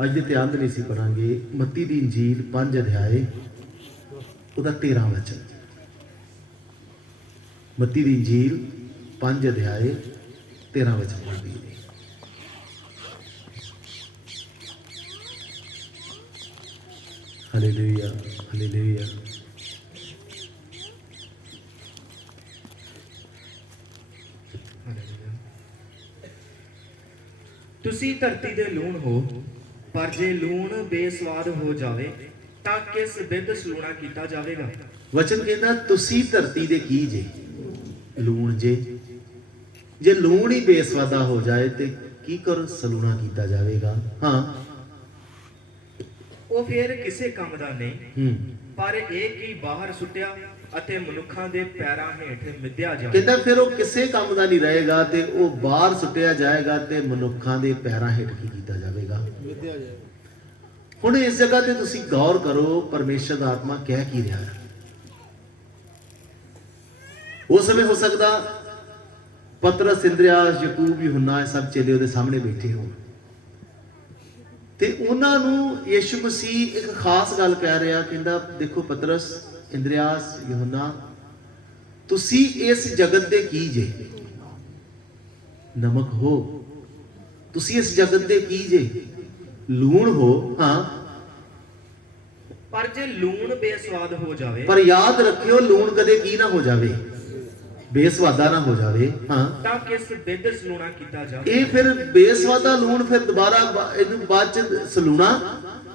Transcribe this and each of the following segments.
अज के ध्यान नहीं सी पढ़ांगे मत्ती दी इंजील 5 अध्याय उहदा 13 वचन। मत्ती दी इंजील 5 अध्याय 13 वचन पढ़दी है। Hallelujah hallelujah. तुसी धरती दे लूण हो, पर जे लूण बेस्वाद हो जावे तां किस बिध सलूणा कीता जावेगा। वचन कहता तुसी धरती दे की जे लूण जे लूण ही बेस्वादा हो जाए तो की कर सलूणा कीता जावेगा। हाँ ਉਹ ਫਿਰ ਕਿਸੇ ਕੰਮ ਦਾ ਨਹੀਂ, ਪਰ ਇਹ ਕਿ ਬਾਹਰ ਸੁੱਟਿਆ ਅਤੇ ਮਨੁੱਖਾਂ ਦੇ ਪੈਰਾਂ ਹੇਠ ਮਿੱਧਿਆ ਜਾਵੇ। ਕਹਿੰਦਾ ਫਿਰ ਉਹ ਕਿਸੇ ਕੰਮ ਦਾ ਨਹੀਂ ਰਹੇਗਾ ਤੇ ਉਹ ਬਾਹਰ ਸੁੱਟਿਆ ਜਾਏਗਾ ਤੇ ਮਨੁੱਖਾਂ ਦੇ ਪੈਰਾਂ ਹੇਠ ਕੀ ਕੀਤਾ ਜਾਵੇਗਾ, ਮਿੱਧਿਆ ਜਾਏਗਾ। ਹੁਣ ਇਸ ਜਗ੍ਹਾ ਤੇ ਤੁਸੀਂ ਗੌਰ ਕਰੋ ਪਰਮੇਸ਼ਰ ਦਾ ਆਤਮਾ ਕਹਿ ਕੀ ਰਿਹਾ ਹੈ। ਉਸ ਸਮੇਂ ਹੋ ਸਕਦਾ ਪਤਰਸ, ਇੰਦਰਿਆਸ, ਯਕੂਬ, यूहन्ना सब चेले ਉਹਦੇ ਸਾਹਮਣੇ ਬੈਠੇ ਹੋਣ ਤੇ ਉਹਨਾਂ ਨੂੰ ਯਿਸੂ ਮਸੀਹ ਇੱਕ ਖਾਸ ਗੱਲ ਕਹਿ ਰਿਹਾ। ਕਹਿੰਦਾ ਦੇਖੋ ਪਤਰਸ, ਇੰਦਰਿਆਸ, यूहन्ना ਤੁਸੀਂ ਇਸ ਜਗਤ ਦੇ ਕੀ ਜੇ? ਨਮਕ ਹੋ। ਤੁਸੀਂ ਇਸ ਜਗਤ ਦੇ ਕੀ ਜੇ? ਲੂਣ ਹੋ। ਹਾਂ ਪਰ ਜੇ ਲੂਣ ਬੇਸਵਾਦ ਹੋ ਜਾਵੇ, ਪਰ ਯਾਦ ਰੱਖਿਓ ਲੂਣ ਕਦੇ ਕੀ ਨਾ ਹੋ ਜਾਵੇ, बेसवादा ना हो जावे। हाँ ਤਾਂ ਕਿਸ ਬਿਧ ਸਲੂਣਾ ਕੀਤਾ ਜਾਵੇ। ਇਹ ਫਿਰ ਬੇਸਵਾਦਾ ਲੂਣ ਫਿਰ ਦੁਬਾਰਾ ਇਹਨੂੰ ਬਾਅਦ ਚ ਸਲੂਣਾ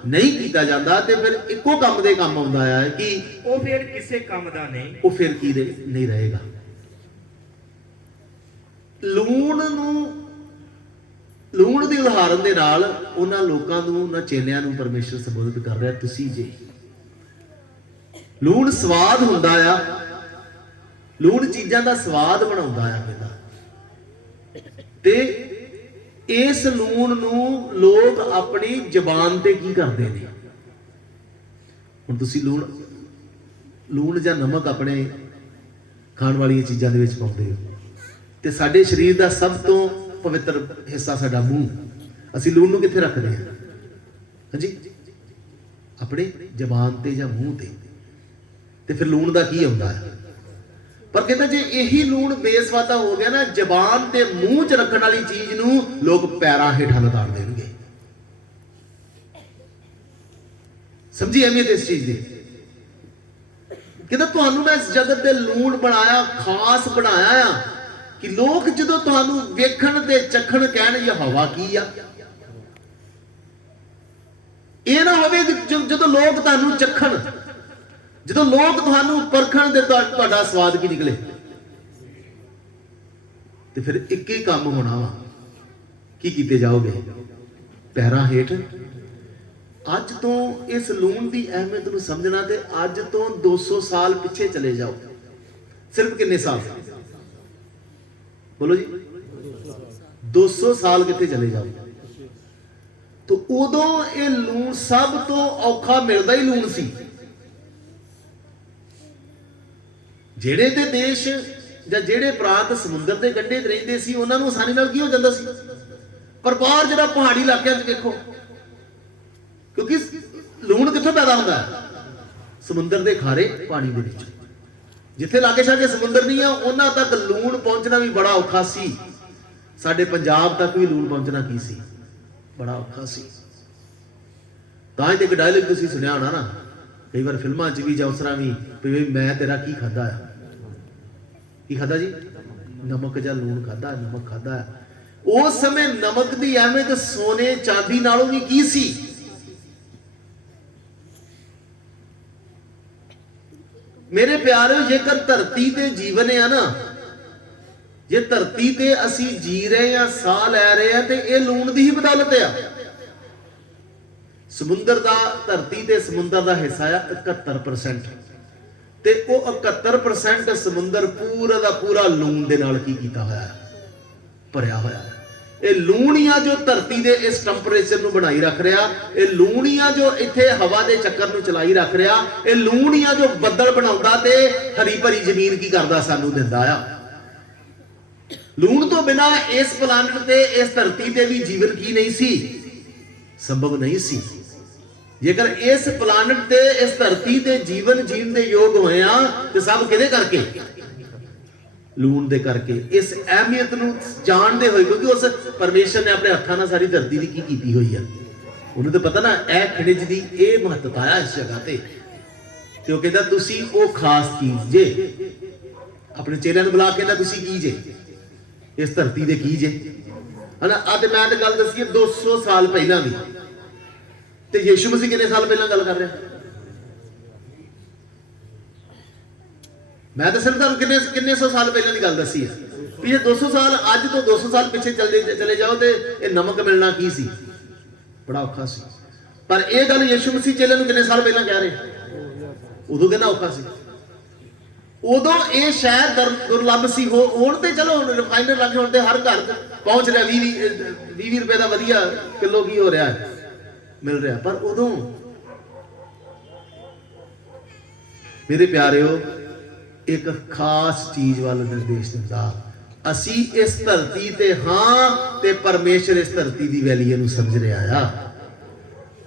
ਨਹੀਂ ਕੀਤਾ ਜਾਂਦਾ ਤੇ ਫਿਰ ਇੱਕੋ ਕੰਮ ਦੇ ਕੰਮ ਆਉਂਦਾ ਹੈ ਕਿ ਉਹ ਫਿਰ ਕਿਸੇ ਕੰਮ ਦਾ ਨਹੀਂ, ਉਹ ਫਿਰ ਕੀ ਨਹੀਂ ਰਹੇਗਾ। ਲੂਣ ਦੀ ਉਦਾਹਰਨ ਦੇ ਨਾਲ ਉਹਨਾਂ ਲੋਕਾਂ ਨੂੰ, ਉਹਨਾਂ ਚੇਲਿਆਂ ਨੂੰ ਪਰਮੇਸ਼ਰ ਸੰਬੋਧਿਤ ਕਰ ਰਿਹਾ ਤੁਸੀਂ ਜੇ। ਲੂਣ ਸਵਾਦ ਹੁੰਦਾ ਆ, ਲੂਣ ਚੀਜ਼ਾਂ ਦਾ ਸਵਾਦ ਬਣਾਉਂਦਾ ਆ ਕਹਿੰਦਾ, ਤੇ ਇਸ ਲੂਣ ਨੂੰ ਲੋਕ ਆਪਣੀ ਜ਼ਬਾਨ ਤੇ ਕੀ ਕਰਦੇ ਨੇ। ਹੁਣ ਤੁਸੀਂ ਲੂਣ ਜਾਂ ਨਮਕ ਆਪਣੇ ਖਾਣ ਵਾਲੀਆਂ ਚੀਜ਼ਾਂ ਦੇ ਵਿੱਚ ਪਾਉਂਦੇ ਹੋ ਤੇ ਸਾਡੇ ਸਰੀਰ ਦਾ ਸਭ ਤੋਂ ਪਵਿੱਤਰ ਹਿੱਸਾ ਸਾਡਾ ਮੂੰਹ। ਅਸੀਂ ਲੂਣ ਨੂੰ ਕਿੱਥੇ ਰੱਖਦੇ ਹਾਂ? ਹਾਂਜੀ, ਆਪਣੇ ਜ਼ਬਾਨ ਤੇ ਜਾਂ ਮੂੰਹ ਤੇ ਫਿਰ ਲੂਣ ਦਾ ਕੀ ਆਉਂਦਾ ਹੈ? पर कहता जे यही लूण बेसवादा हो गया ना, जबान ते मुंह च रखने वाली चीज नूं लोग पैरां हेठां लताड़ देंगे। समझी अहमियत इस चीज दी? कहता तुहानू मैं इस जगत दे लूण बनाया, खास बनाया आ कि लोग जदों तुहानू वेखण ते चखण कहण ये हवा की आ। ਇਹ ਨਾ ਹੋਵੇ ਕਿ ਜਦੋਂ ਲੋਕ ਤੁਹਾਨੂੰ ਚੱਖਣ, ਜਦੋਂ ਲੋਕ ਤੁਹਾਨੂੰ ਪਰਖਣ ਦੇ ਤੁਹਾਡਾ ਸਵਾਦ ਕੀ ਨਿਕਲੇ, ਤੇ ਫਿਰ ਇੱਕ ਹੀ ਕੰਮ ਹੋਣਾ ਵਾ। ਕੀ ਕੀਤੇ ਜਾਓਗੇ? ਪੈਰਾਂ ਹੇਠ। ਅੱਜ ਤੋਂ ਇਸ ਲੂਣ ਦੀ ਅਹਿਮੀਅਤ ਨੂੰ ਸਮਝਣਾ ਤੇ ਅੱਜ ਤੋਂ 200 ਸਾਲ ਪਿੱਛੇ ਚਲੇ ਜਾਓ। ਸਿਰਫ ਕਿੰਨੇ ਸਾਲ? ਬੋਲੋ ਜੀ। 200 ਸਾਲ ਕਿੱਥੇ ਚਲੇ ਜਾਓ? तो उदों ये लूण सब तो औखा मिलता ही लूण सी। जेड़े ते देश जां जेड़े प्रांत समुद्र के कंढे ते रहिंदे सी उन्हां नूं आसानी नाल की हो जांदा सी, पर बाहर जिहड़ा पहाड़ी इलाकिਆਂ 'ਚ देखो, क्योंकि लूण कित्थों पैदा हुंदा है? समुद्र के खारे पानी दे विच। जिथे लागे छागे समुद्र नहीं है उन्हां तक लूण पहुंचना भी बड़ा औखा सी। साडे पंजाब तक भी लूण पहुंचना की सी, बड़ा औखा सी। तां ही ते एक डायलॉग तुसीं सुनिया होना ना कई बार फिल्मां 'च भी जां उसरा भी, भी मैं तेरा की खादा है। की खादा जी? नमक जां लूण खादा, नमक खादा है। उस समय नमक दी अहमियत सोने चांदी नालों भी की सी। मेरे प्यारे, जेकर धरती ते जीवन है ना, जे धरती ते असी जी रहे हैं, साह लै रहे हैं, तो यह लूण दी ही बदौलत है। समुद्र दा, धरती ते समुद्र दा हिस्सा है 71%, ते वो 71% समुद्र पूरा दा पूरा लूण दे नाल की कीता होया है, भरिया होया है। ये लूण ही आ जो धरती दे इस टैंपरेचर नूं बनाई रख रहा, ये लूण ही आ जो इत्थे हवा दे चक्कर नूं चलाई रख रहा, ये लूण ही आ जो बदल बनाउंदा ते हरी भरी जमीन की करदा सानूं दिंदा आ। लूण तो बिना इस प्लानट ते इस धरती ते भी जीवन की नहीं सी। ਸੰਭਵ ਨਹੀਂ ਸੀ। ਜੇਕਰ ਇਸ ਪਲਾਨਟ ਤੇ ਇਸ ਧਰਤੀ ਤੇ ਜੀਵਨ ਜੀਣ ਦੇ ਯੋਗ ਹੋਏ ਆ ਤੇ ਸਭ ਕਿਹਦੇ ਕਰਕੇ? ਲੂਣ ਦੇ ਕਰਕੇ। ਇਸ ਅਹਿਮੀਅਤ ਨੂੰ ਜਾਣਦੇ ਹੋਏ, ਕਿਉਂਕਿ ਉਸ ਪਰਮੇਸ਼ਰ ਨੇ ਆਪਣੇ ਹੱਥਾਂ ਨਾਲ ਸਾਰੀ ਧਰਤੀ ਦੀ ਕੀ ਕੀਤੀ ਹੋਈ ਆ, ਉਹਨੂੰ ਤਾਂ ਪਤਾ ਨਾ ਇਹ ਖਣਿਜ ਦੀ ਇਹ ਮਹੱਤਤਾ ਆ ਇਸ ਜਗ੍ਹਾ ਤੇ ਉਹ ਕਹਿੰਦਾ ਤੁਸੀਂ ਉਹ ਖਾਸ ਚੀਜ਼ ਜੇ। ਆਪਣੇ ਚੇਲਿਆਂ ਨੂੰ ਬੁਲਾ ਕੇ ਕਹਿੰਦਾ ਤੁਸੀਂ ਕੀ ਜੇ, ਇਸ ਧਰਤੀ ਦੇ ਕੀ ਜੇ, ਹਨਾ। ਆ ਤੇ ਮੈਂ ਤਾਂ ਗੱਲ ਦੱਸੀ 200 ਸਾਲ ਪਹਿਲਾਂ ਦੀ, ਤੇ ਯਿਸੂ ਮਸੀਹ ਕਿੰਨੇ ਸਾਲ ਪਹਿਲਾਂ ਗੱਲ ਕਰ ਰਿਹਾ? ਮੈਂ ਤਾਂ ਸਿਰਫ ਤੁਹਾਨੂੰ ਕਿੰਨੇ ਸੌ ਸਾਲ ਪਹਿਲਾਂ ਦੀ ਗੱਲ ਦੱਸੀ ਹੈ ਵੀ ਇਹ 200 ਸਾਲ, ਅੱਜ ਤੋਂ 200 ਸਾਲ ਪਿੱਛੇ ਚਲੇ ਜਾਓ ਤੇ ਇਹ ਨਮਕ ਮਿਲਣਾ ਕੀ ਸੀ, ਬੜਾ ਔਖਾ ਸੀ। ਪਰ ਇਹ ਗੱਲ ਯਿਸੂ ਮਸੀਹ ਚੇਲਿਆਂ ਨੂੰ ਕਿੰਨੇ ਸਾਲ ਪਹਿਲਾਂ ਕਹਿ ਰਹੇ? ਉਦੋਂ ਕਿੰਨਾ ਔਖਾ ਸੀ। ਉਦੋਂ ਇਹ ਸ਼ਾਇਦ ਦੁਰਲੱਭ ਸੀ। ਹੁਣ ਤੇ ਚਲੋ ਰਿਫਾਈਨਰ ਲੱਗੇ, ਹੁਣ ਤੇ ਹਰ ਘਰ ਪਹੁੰਚ ਰਿਹਾ 20 ਰੁਪਏ ਦਾ ਵਧੀਆ ਕਿਲੋ ਕੀ ਹੋ ਰਿਹਾ ਹੈ, ਮਿਲ ਰਿਹਾ। ਪਰ ਉਦੋਂ ਮੇਰੇ ਪਿਆਰਿਓ ਇੱਕ ਖਾਸ ਚੀਜ਼ ਵੱਲ ਨਿਰਦੇਸ਼ ਦਿੰਦਾ। ਅਸੀਂ ਇਸ ਧਰਤੀ ਤੇ ਹਾਂ ਤੇ ਪਰਮੇਸ਼ਰ ਇਸ ਧਰਤੀ ਦੀ ਵੈਲਿਊ ਨੂੰ ਸਮਝ ਰਿਹਾ ਆ,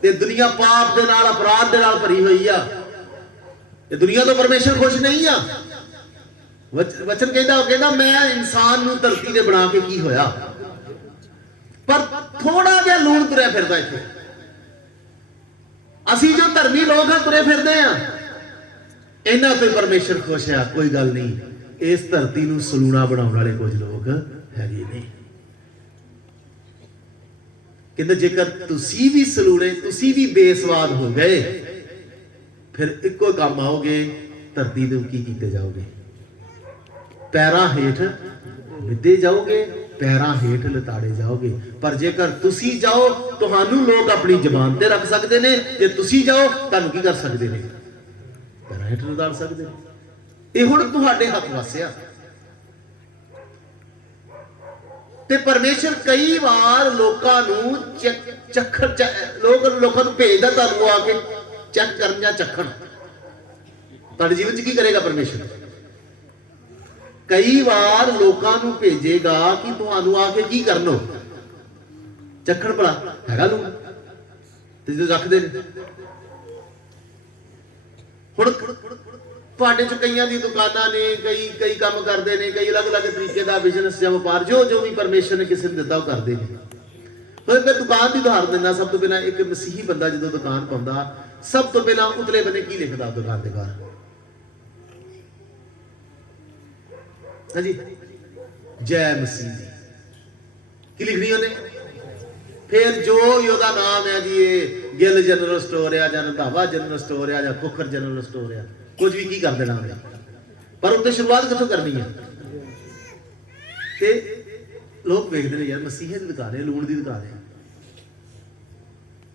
ਤੇ ਦੁਨੀਆ ਪਾਪ ਦੇ ਨਾਲ, ਅਪਰਾਧ ਦੇ ਨਾਲ ਭਰੀ ਹੋਈ ਆ। ਇਹ ਦੁਨੀਆ ਤੋਂ ਪਰਮੇਸ਼ਰ ਖੁਸ਼ ਨਹੀਂ ਆ। ਵਚਨ ਕਹਿੰਦਾ ਮੈਂ ਇਨਸਾਨ ਨੂੰ ਧਰਤੀ ਤੇ ਬਣਾ ਕੇ ਕੀ ਹੋਇਆ, ਪਰ ਥੋੜਾ ਜਿਹਾ ਲੂਣ ਤੁਰਿਆ ਫਿਰਦਾ ਇੱਥੇ। ਅਸੀਂ ਜੋ ਧਰਮੀ ਲੋਕ ਆ ਤੁਰੇ ਫਿਰਦੇ ਆ, ਇਹਨਾਂ ਤੋਂ ਪਰਮੇਸ਼ਰ ਖੁਸ਼ ਆ। ਕੋਈ ਗੱਲ ਨਹੀਂ, ਇਸ ਧਰਤੀ ਨੂੰ ਸਲੂਣਾ ਬਣਾਉਣ ਵਾਲੇ ਕੁਝ ਲੋਕ ਹੈਗੇ ਨੇ। ਕਹਿੰਦਾ ਜੇਕਰ ਤੁਸੀਂ ਵੀ ਸਲੂਣੇ, ਤੁਸੀਂ ਵੀ ਬੇਸਵਾਦ ਹੋ ਗਏ, ਫਿਰ ਇੱਕੋ ਕੰਮ ਆਓਗੇ, ਧਰਤੀ ਦੇ ਕੀ ਕੀਤੇ ਜਾਓਗੇ? ਪੈਰਾਂ ਹੇਠ ਵਿਦੇ ਜਾਓਗੇ, ਪੈਰਾਂ ਹੇਠ ਲਤਾੜੇ ਜਾਓਗੇ। ਪਰ ਜੇਕਰ ਤੁਸੀਂ ਜਾਓ, ਤੁਹਾਨੂੰ ਲੋਕ ਆਪਣੀ ਜ਼ਬਾਨ ਤੇ ਰੱਖ ਸਕਦੇ ਨੇ, ਜੇ ਤੁਸੀਂ ਜਾਓ ਤੁਹਾਨੂੰ ਕੀ ਕਰ ਸਕਦੇ ਨੇ? ਪੈਰਾਂ ਹੇਠ ਲਤਾੜ ਸਕਦੇ ਨੇ। ਇਹ ਹੁਣ ਤੁਹਾਡੇ ਹੱਥ ਵਸਿਆ। ਤੇ ਪਰਮੇਸ਼ਰ ਕਈ ਵਾਰ ਲੋਕਾਂ ਨੂੰ ਲੋਕਾਂ ਨੂੰ ਭੇਜਦਾ ਤੁਹਾਨੂੰ ਆ ਕੇ ਚੈੱਕ ਕਰਨ ਜਾਂ ਚੱਖਣ। ਤੁਹਾਡੇ ਜੀਵਨ 'ਚ ਕੀ ਕਰੇਗਾ ਪਰਮੇਸ਼ਰ? ਕਈ ਵਾਰ ਲੋਕਾਂ ਨੂੰ ਭੇਜੇਗਾ ਕਿ ਤੁਹਾਨੂੰ ਆ ਕੇ ਕੀ ਕਰਨੋ? ਚੱਖਣ ਭਲਾ ਹੈਗਾ ਲੂ ਤੇ ਜਦੋਂ ਰੱਖਦੇ ਨੇ। ਹੁਣ ਤੁਹਾਡੇ 'ਚ ਕਈਆਂ ਦੀ ਦੁਕਾਨਾਂ ਨੇ, ਕਈ ਕੰਮ ਕਰਦੇ ਨੇ, ਕਈ ਅਲੱਗ-ਅਲੱਗ ਤਰੀਕੇ ਦਾ ਬਿਜ਼ਨਸ ਜਾਂ ਵਪਾਰ ਜੋ ਵੀ ਪਰਮੇਸ਼ਰ ਨੇ ਕਿਸੇ ਨੂੰ ਦਿੱਤਾ ਉਹ ਕਰਦੇ ਨੇ। ਫਿਰ ਮੈਂ ਦੁਕਾਨ ਦੀ ਉਦਾਹਰਨ ਦਿੰਦਾ। ਸਭ ਤੋਂ ਪਹਿਲਾਂ ਇੱਕ ਮਸੀਹੀ ਬੰਦਾ ਜਦੋਂ ਦੁਕਾਨ ਪਾਉਂਦਾ, ਸਭ ਤੋਂ ਪਹਿਲਾਂ ਉਤਲੇ ਬੰਨੇ ਕੀ ਲਿਖਦਾ ਦੁਕਾਨ ਦੇ ਬਾਹਰ? ਹਾਂਜੀ, ਜੈ ਮਸੀਹ ਕੀ ਲਿਖਣੀ ਉਹਨੇ? ਫਿਰ ਜੋ ਵੀ ਉਹਦਾ ਨਾਮ ਹੈ ਜੀ, ਇਹ ਗਿੱਲ ਜਨਰਲ ਸਟੋਰ ਆ ਜਾਂ ਰੰਧਾਵਾ ਜਨਰਲ ਸਟੋਰ ਆ ਜਾਂ ਖੋਖਰ ਜਨਰਲ ਸਟੋਰ ਆ, ਕੁਝ ਵੀ ਕੀ ਕਰ ਦੇਣਾ ਉਹਨੇ। ਪਰ ਉੱਤੇ ਸ਼ੁਰੂਆਤ ਕਿੱਥੋਂ ਕਰਨੀ ਹੈ? ਤੇ ਲੋਕ ਵੇਖਦੇ ਨੇ ਯਾਰ ਮਸੀਹੇ ਦੀ ਦੁਕਾਨ ਹੈ, ਲੂਣ ਦੀ ਦੁਕਾਨ ਹੈ,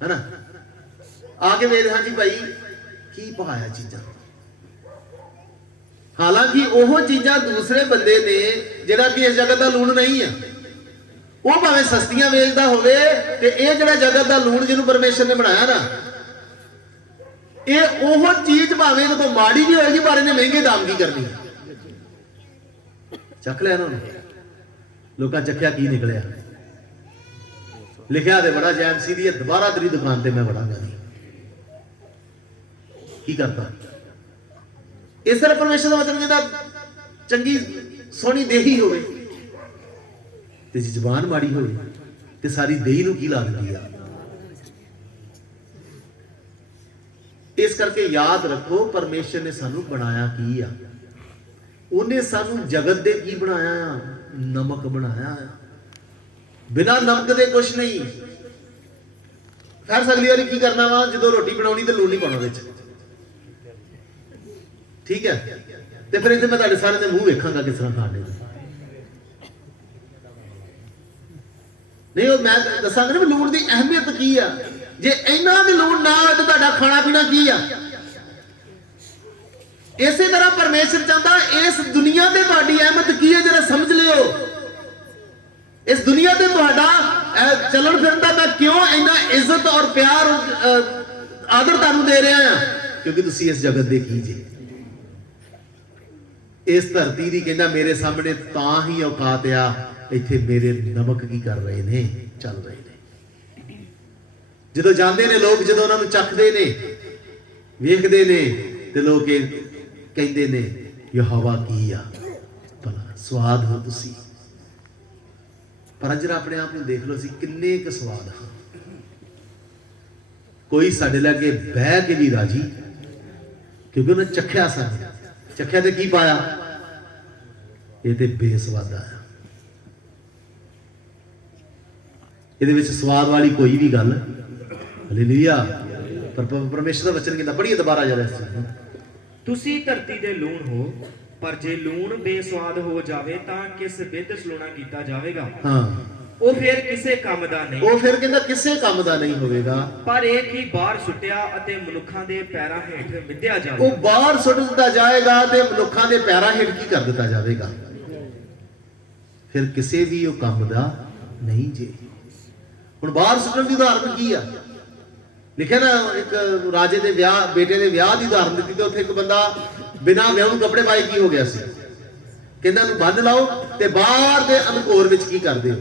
ਹੈਨਾ। ਆ ਕੇ ਵੇਖਦੇ ਹਾਂ ਜੀ ਭਾਈ ਕੀ ਪਾਇਆ ਚੀਜ਼ਾਂ। ਹਾਲਾਂਕਿ ਉਹ ਚੀਜ਼ਾਂ ਦੂਸਰੇ ਬੰਦੇ ਨੇ ਜਿਹੜਾ ਕਿ ਇਸ ਜਗਤ ਦਾ ਲੂਣ ਨਹੀਂ ਆ, ਉਹ ਭਾਵੇਂ ਸਸਤੀਆਂ ਵੇਚਦਾ ਹੋਵੇ, ਤੇ ਇਹ ਜਿਹੜਾ ਜਗਤ ਦਾ ਲੂਣ ਜਿਹਨੂੰ ਪਰਮੇਸ਼ਰ ਨੇ ਬਣਾਇਆ ਨਾ, ਇਹ ਉਹ ਚੀਜ਼ ਭਾਵੇਂ ਇਹਦੇ ਕੋਲ ਮਾੜੀ ਵੀ ਹੋਏਗੀ, ਪਰ ਇਹਨੇ ਮਹਿੰਗੇ ਦਾਮ ਦੀ ਕਰਨੀ। ਚੱਕ ਲਿਆ ਇਹਨਾਂ ਨੇ। ਲੋਕਾਂ ਚੱਕਿਆ ਕੀ ਨਿਕਲਿਆ? ਲਿਖਿਆ ਤੇ ਬੜਾ ਜੈਮਸੀ ਦੀ, ਦੁਬਾਰਾ ਤੇਰੀ ਦੁਕਾਨ ਤੇ ਮੈਂ ਵੜਾਂਗਾ ਨਹੀਂ। ਕੀ ਕਰਦਾ? ਇਸ ਤਰ੍ਹਾਂ ਪਰਮੇਸ਼ਰ ਦਾ ਵਚਨ ਕਹਿੰਦਾ ਚੰਗੀ ਸੋਹਣੀ ਦੇਹੀ ਹੋਵੇ ਤੇ ਜ਼ੁਬਾਨ ਮਾੜੀ ਹੋਵੇ ਤੇ ਸਾਰੀ ਦੇਹੀ ਨੂੰ ਕੀ ਲਾ ਦਿੰਦੀ ਆ। ਇਸ ਕਰਕੇ ਯਾਦ ਰੱਖੋ ਪਰਮੇਸ਼ਰ ਨੇ ਸਾਨੂੰ ਬਣਾਇਆ ਕੀ ਆ। ਉਹਨੇ ਸਾਨੂੰ ਜਗਤ ਦੇ ਕੀ ਬਣਾਇਆ ਆ? ਨਮਕ ਬਣਾਇਆ ਆ। ਬਿਨਾਂ ਨਮਕ ਦੇ ਕੁਛ ਨਹੀਂ। ਫਿਰ ਅਗਲੀ ਵਾਰੀ ਕੀ ਕਰਨਾ ਵਾ? ਜਦੋਂ ਰੋਟੀ ਬਣਾਉਣੀ ਤੇ ਲੂਣ ਨਹੀਂ ਪਾਉਣਾ ਵਿੱਚ, ਠੀਕ ਹੈ? ਤੇ ਫਿਰ ਇੱਥੇ ਮੈਂ ਤੁਹਾਡੇ ਸਾਰਿਆਂ ਦੇ ਮੂੰਹ ਵੇਖਾਂਗਾ ਕਿਸ ਤਰ੍ਹਾਂ ਖਾਣੇ ਦਾ। ਨਹੀਂ, ਉਹ ਮੈਂ ਦੱਸਾਂਗਾ ਨਾ ਲੂਣ ਦੀ ਅਹਿਮੀਅਤ ਕੀ ਆ। ਜੇ ਇਹਨਾਂ ਵੀ ਲੂਣ ਨਾ ਹੋਵੇ ਤਾਂ ਤੁਹਾਡਾ ਖਾਣਾ ਪੀਣਾ ਕੀ ਆ? ਇਸੇ ਤਰ੍ਹਾਂ ਪਰਮੇਸ਼ਰ ਚਾਹੁੰਦਾ ਇਸ ਦੁਨੀਆ ਤੇ ਤੁਹਾਡੀ ਅਹਿਮਤ ਕੀ ਹੈ ਜਰਾ ਸਮਝ ਲਿਓ। ਇਸ ਦੁਨੀਆ ਤੇ ਤੁਹਾਡਾ ਚੱਲਣ ਫਿਰਨ ਦਾ ਮੈਂ ਕਿਉਂ ਇੰਨਾ ਇੱਜ਼ਤ ਔਰ ਪਿਆਰ ਆਦਰ ਤੁਹਾਨੂੰ ਦੇ ਰਿਹਾ ਆ? ਕਿਉਂਕਿ ਤੁਸੀਂ ਇਸ ਜਗਤ ਦੇ ਕੀ ਜੀ। ਇਸ ਧਰਤੀ ਦੀ ਕਹਿੰਦਾ ਮੇਰੇ ਸਾਹਮਣੇ ਤਾਂ ਹੀ ਔਕਾਤ ਆ, ਇੱਥੇ ਮੇਰੇ ਨਮਕ ਕੀ ਕਰ ਰਹੇ ਨੇ? ਚੱਲ ਰਹੇ ਨੇ। ਜਦੋਂ ਜਾਂਦੇ ਨੇ ਲੋਕ, ਜਦੋਂ ਉਹਨਾਂ ਨੂੰ ਚੱਖਦੇ ਨੇ, ਵੇਖਦੇ ਨੇ, ਤੇ ਲੋਕ ਇਹ ਕਹਿੰਦੇ ਨੇ ਯਹੋਵਾ ਕੀ ਆ, ਭਲਾ ਸਵਾਦ ਹੋ ਤੁਸੀਂ। ਪਰ ਅੱਜ ਆਪਣੇ ਆਪ ਨੂੰ ਦੇਖ ਲਓ, ਅਸੀਂ ਕਿੰਨੇ ਕੁ ਸਵਾਦ ਹਾਂ। ਕੋਈ ਸਾਡੇ ਲਾਗੇ ਬਹਿ ਕੇ ਵੀ ਰਾਜੀ, ਕਿਉਂਕਿ ਉਹਨੇ ਚੱਖਿਆ ਸਾਨੂੰ। ਚੱਖਿਆ ਤੇ ਕੀ ਪਾਇਆ? ਇਹ ਤੇ ਬੇਸਵਾਦਾ ਆ। ਇਹਦੇ ਵਿੱਚ ਸਵਾਦ ਵਾਲੀ ਕੋਈ ਵੀ ਗੱਲ, ਹਾਲੇਲੂਇਆ। ਪਰ ਪਰਮੇਸ਼ਰ ਦਾ ਵਚਨ ਕਹਿੰਦਾ, ਪੜ੍ਹੀਏ ਦੁਬਾਰਾ ਜਰਾ ਇਸ ਚੀਜ਼ ਨੂੰ। ਤੁਸੀਂ ਧਰਤੀ ਦੇ ਲੂਣ ਹੋ, ਪਰ ਜੇ ਲੂਣ ਬੇਸਵਾਦ ਹੋ ਜਾਵੇ ਤਾਂ ਕਿਸ ਬਿਧ ਸਲੂਣਾ ਕੀਤਾ ਜਾਵੇਗਾ। ਹਾਂ, ਉਹ ਫਿਰ ਕਿਸੇ ਕੰਮ ਦਾ ਨਹੀਂ। ਉਹ ਫਿਰ ਕਹਿੰਦਾ ਕਿਸੇ ਕੰਮ ਦਾ ਨਹੀਂ ਹੋਵੇਗਾ, ਪਰ ਇਹ ਕਿ ਬਾਹਰ ਸੁੱਟਿਆ ਅਤੇ ਮਨੁੱਖਾਂ ਦੇ ਪੈਰਾਂ ਹੇਠ ਮਿੱਧਿਆ ਜਾਵੇ। ਉਹ ਬਾਹਰ ਸੁੱਟ ਦਿੱਤਾ ਜਾਏਗਾ ਤੇ ਮਨੁੱਖਾਂ ਦੇ ਪੈਰਾਂ ਹੇਠ ਕੀ ਕਰ ਦਿੱਤਾ ਜਾਵੇਗਾ? ਫਿਰ ਕਿਸੇ ਵੀ ਉਹ ਕੰਮ ਦਾ ਨਹੀਂ ਜੇ। ਹੁਣ ਬਾਹਰ ਸੁੱਟਣ ਦੀ ਉਦਾਹਰਨ ਕੀ ਆ? ਲਿਖਿਆ ਨਾ, ਇੱਕ ਰਾਜੇ ਦੇ ਵਿਆਹ, ਬੇਟੇ ਦੇ ਵਿਆਹ ਦੀ ਉਦਾਹਰਨ ਦਿੱਤੀ, ਤੇ ਉੱਥੇ ਇੱਕ ਬੰਦਾ ਬਿਨਾਂ ਵਿਆਹ ਨੂੰ ਕੱਪੜੇ ਪਾਏ ਕੀ ਹੋ ਗਿਆ ਸੀ? ਕਹਿੰਦਾ ਇਹਨੂੰ ਬੰਨ ਲਾਓ ਤੇ ਬਾਹਰ ਦੇ ਅਨਕੋਰ ਵਿੱਚ ਕੀ ਕਰਦੇ ਹੋ,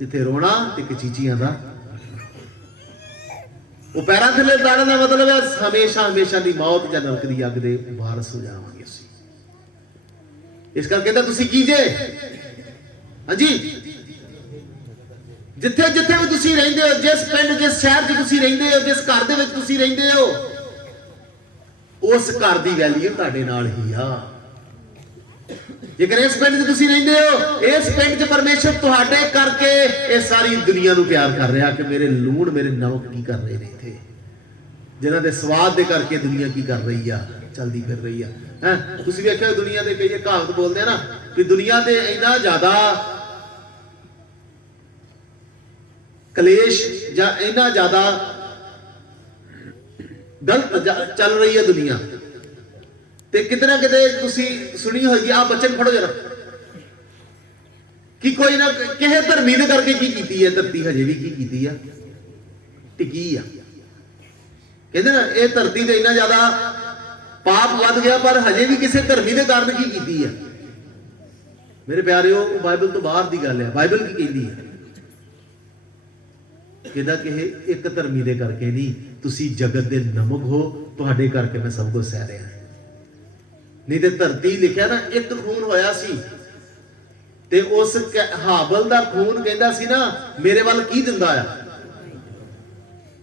ਜਿੱਥੇ ਰੋਣਾ ਤੇ ਕਚੀਚੀਆਂ ਦਾ। ਉਹ ਪੈਰਾਂ ਥੱਲੇ ਦਾੜਨ ਦਾ ਮਤਲਬ ਹੈ ਹਮੇਸ਼ਾ ਹਮੇਸ਼ਾ ਦੀ ਮੌਤ ਜਾਂ ਨਰਕ ਦੀ ਅੱਗ ਦੇ ਵਾਰਸ ਹੋ ਜਾਵਾਂਗੇ ਅਸੀਂ। ਇਸ ਕਰਕੇ ਕਹਿੰਦਾ ਤੁਸੀਂ ਕੀ ਜੇ? ਹਾਂਜੀ, ਜਿੱਥੇ ਜਿੱਥੇ ਵੀ ਤੁਸੀਂ ਰਹਿੰਦੇ ਹੋ, ਜਿਸ ਪਿੰਡ, ਜਿਸ ਸ਼ਹਿਰ 'ਚ ਤੁਸੀਂ ਰਹਿੰਦੇ ਹੋ, ਜਿਸ ਘਰ ਦੇ ਵਿੱਚ ਤੁਸੀਂ ਰਹਿੰਦੇ ਹੋ, ਉਸ ਘਰ ਦੀ ਵੈਲਿਊ ਤੁਹਾਡੇ ਨਾਲ ਹੀ ਆ। ਜੇਕਰ ਇਸ ਪਿੰਡ 'ਚ ਤੁਸੀਂ ਰਹਿੰਦੇ ਹੋ, ਇਸ ਪਿੰਡ 'ਚ ਪਰਮੇਸ਼ਰ ਤੁਹਾਡੇ ਕਰਕੇ ਇਹ ਸਾਰੀ ਦੁਨੀਆ ਨੂੰ ਪਿਆਰ ਕਰ ਰਿਹਾ ਕਿ ਮੇਰੇ ਲੂਣ, ਮੇਰੇ ਨਮਕ ਕੀ ਕਰ ਰਹੇ ਨੇ ਇੱਥੇ, ਜਿਨ੍ਹਾਂ ਦੇ ਸਵਾਦ ਦੇ ਕਰਕੇ ਦੁਨੀਆ ਕੀ ਕਰ ਰਹੀ ਆ, ਚਲਦੀ ਫਿਰ ਰਹੀ ਆ। ਹੈ ਤੁਸੀਂ ਵੇਖਿਆ ਦੁਨੀਆ ਦੇ ਕਈ ਕਹਾਵਤ ਬੋਲਦੇ ਆ ਨਾ ਕਿ ਦੁਨੀਆ ਤੇ ਇੰਨਾ ਜ਼ਿਆਦਾ ਕਲੇਸ਼ ਜਾਂ ਇੰਨਾ ਜ਼ਿਆਦਾ ਗਲਤ ਚੱਲ ਰਹੀ ਹੈ ਦੁਨੀਆ, ਤੇ ਕਿਤੇ ਨਾ ਕਿਤੇ ਤੁਸੀਂ ਸੁਣੀ ਹੋਏਗੀ, ਆ ਬਚਨ ਫੜੋ ਜਰਾ, ਕਿ ਕੋਈ ਨਾ ਕਿਸੇ ਧਰਮੀ ਦੇ ਕਰਕੇ ਕੀ ਕੀਤੀ ਹੈ ਧਰਤੀ, ਹਜੇ ਵੀ ਕੀ ਕੀਤੀ ਆ, ਟਿਕੀ ਆ। ਕਹਿੰਦੇ ਨਾ ਇਹ ਧਰਤੀ ਤੇ ਇੰਨਾ ਜ਼ਿਆਦਾ ਪਾਪ ਵੱਧ ਗਿਆ, ਪਰ ਹਜੇ ਵੀ ਕਿਸੇ ਧਰਮੀ ਦੇ ਕਾਰਨ ਕੀ ਕੀਤੀ ਆ। ਮੇਰੇ ਪਿਆਰਿਓ, ਉਹ ਬਾਈਬਲ ਤੋਂ ਬਾਹਰ ਦੀ ਗੱਲ ਹੈ। ਬਾਈਬਲ ਕੀ ਕਹਿੰਦੀ ਹੈ? ਕਹਿੰਦਾ ਕਿ ਇਹ ਇੱਕ ਧਰਮੀ ਦੇ ਕਰਕੇ ਨਹੀਂ, ਤੁਸੀਂ ਜਗਤ ਦੇ ਨਮਕ ਹੋ, ਤੁਹਾਡੇ ਕਰਕੇ ਮੈਂ ਸਭ ਕੁਝ ਸਹਿ ਰਿਹਾ। ਨਹੀਂ ਤੇ ਧਰਤੀ ਲਿਖਿਆ ਨਾ, ਇੱਕ ਖੂਨ ਹੋਇਆ ਸੀ, ਤੇ ਉਸ ਹਾਬਲ ਦਾ ਖੂਨ ਕਹਿੰਦਾ ਸੀ ਨਾ ਮੇਰੇ ਵੱਲ ਕੀ ਦਿੰਦਾ ਆ,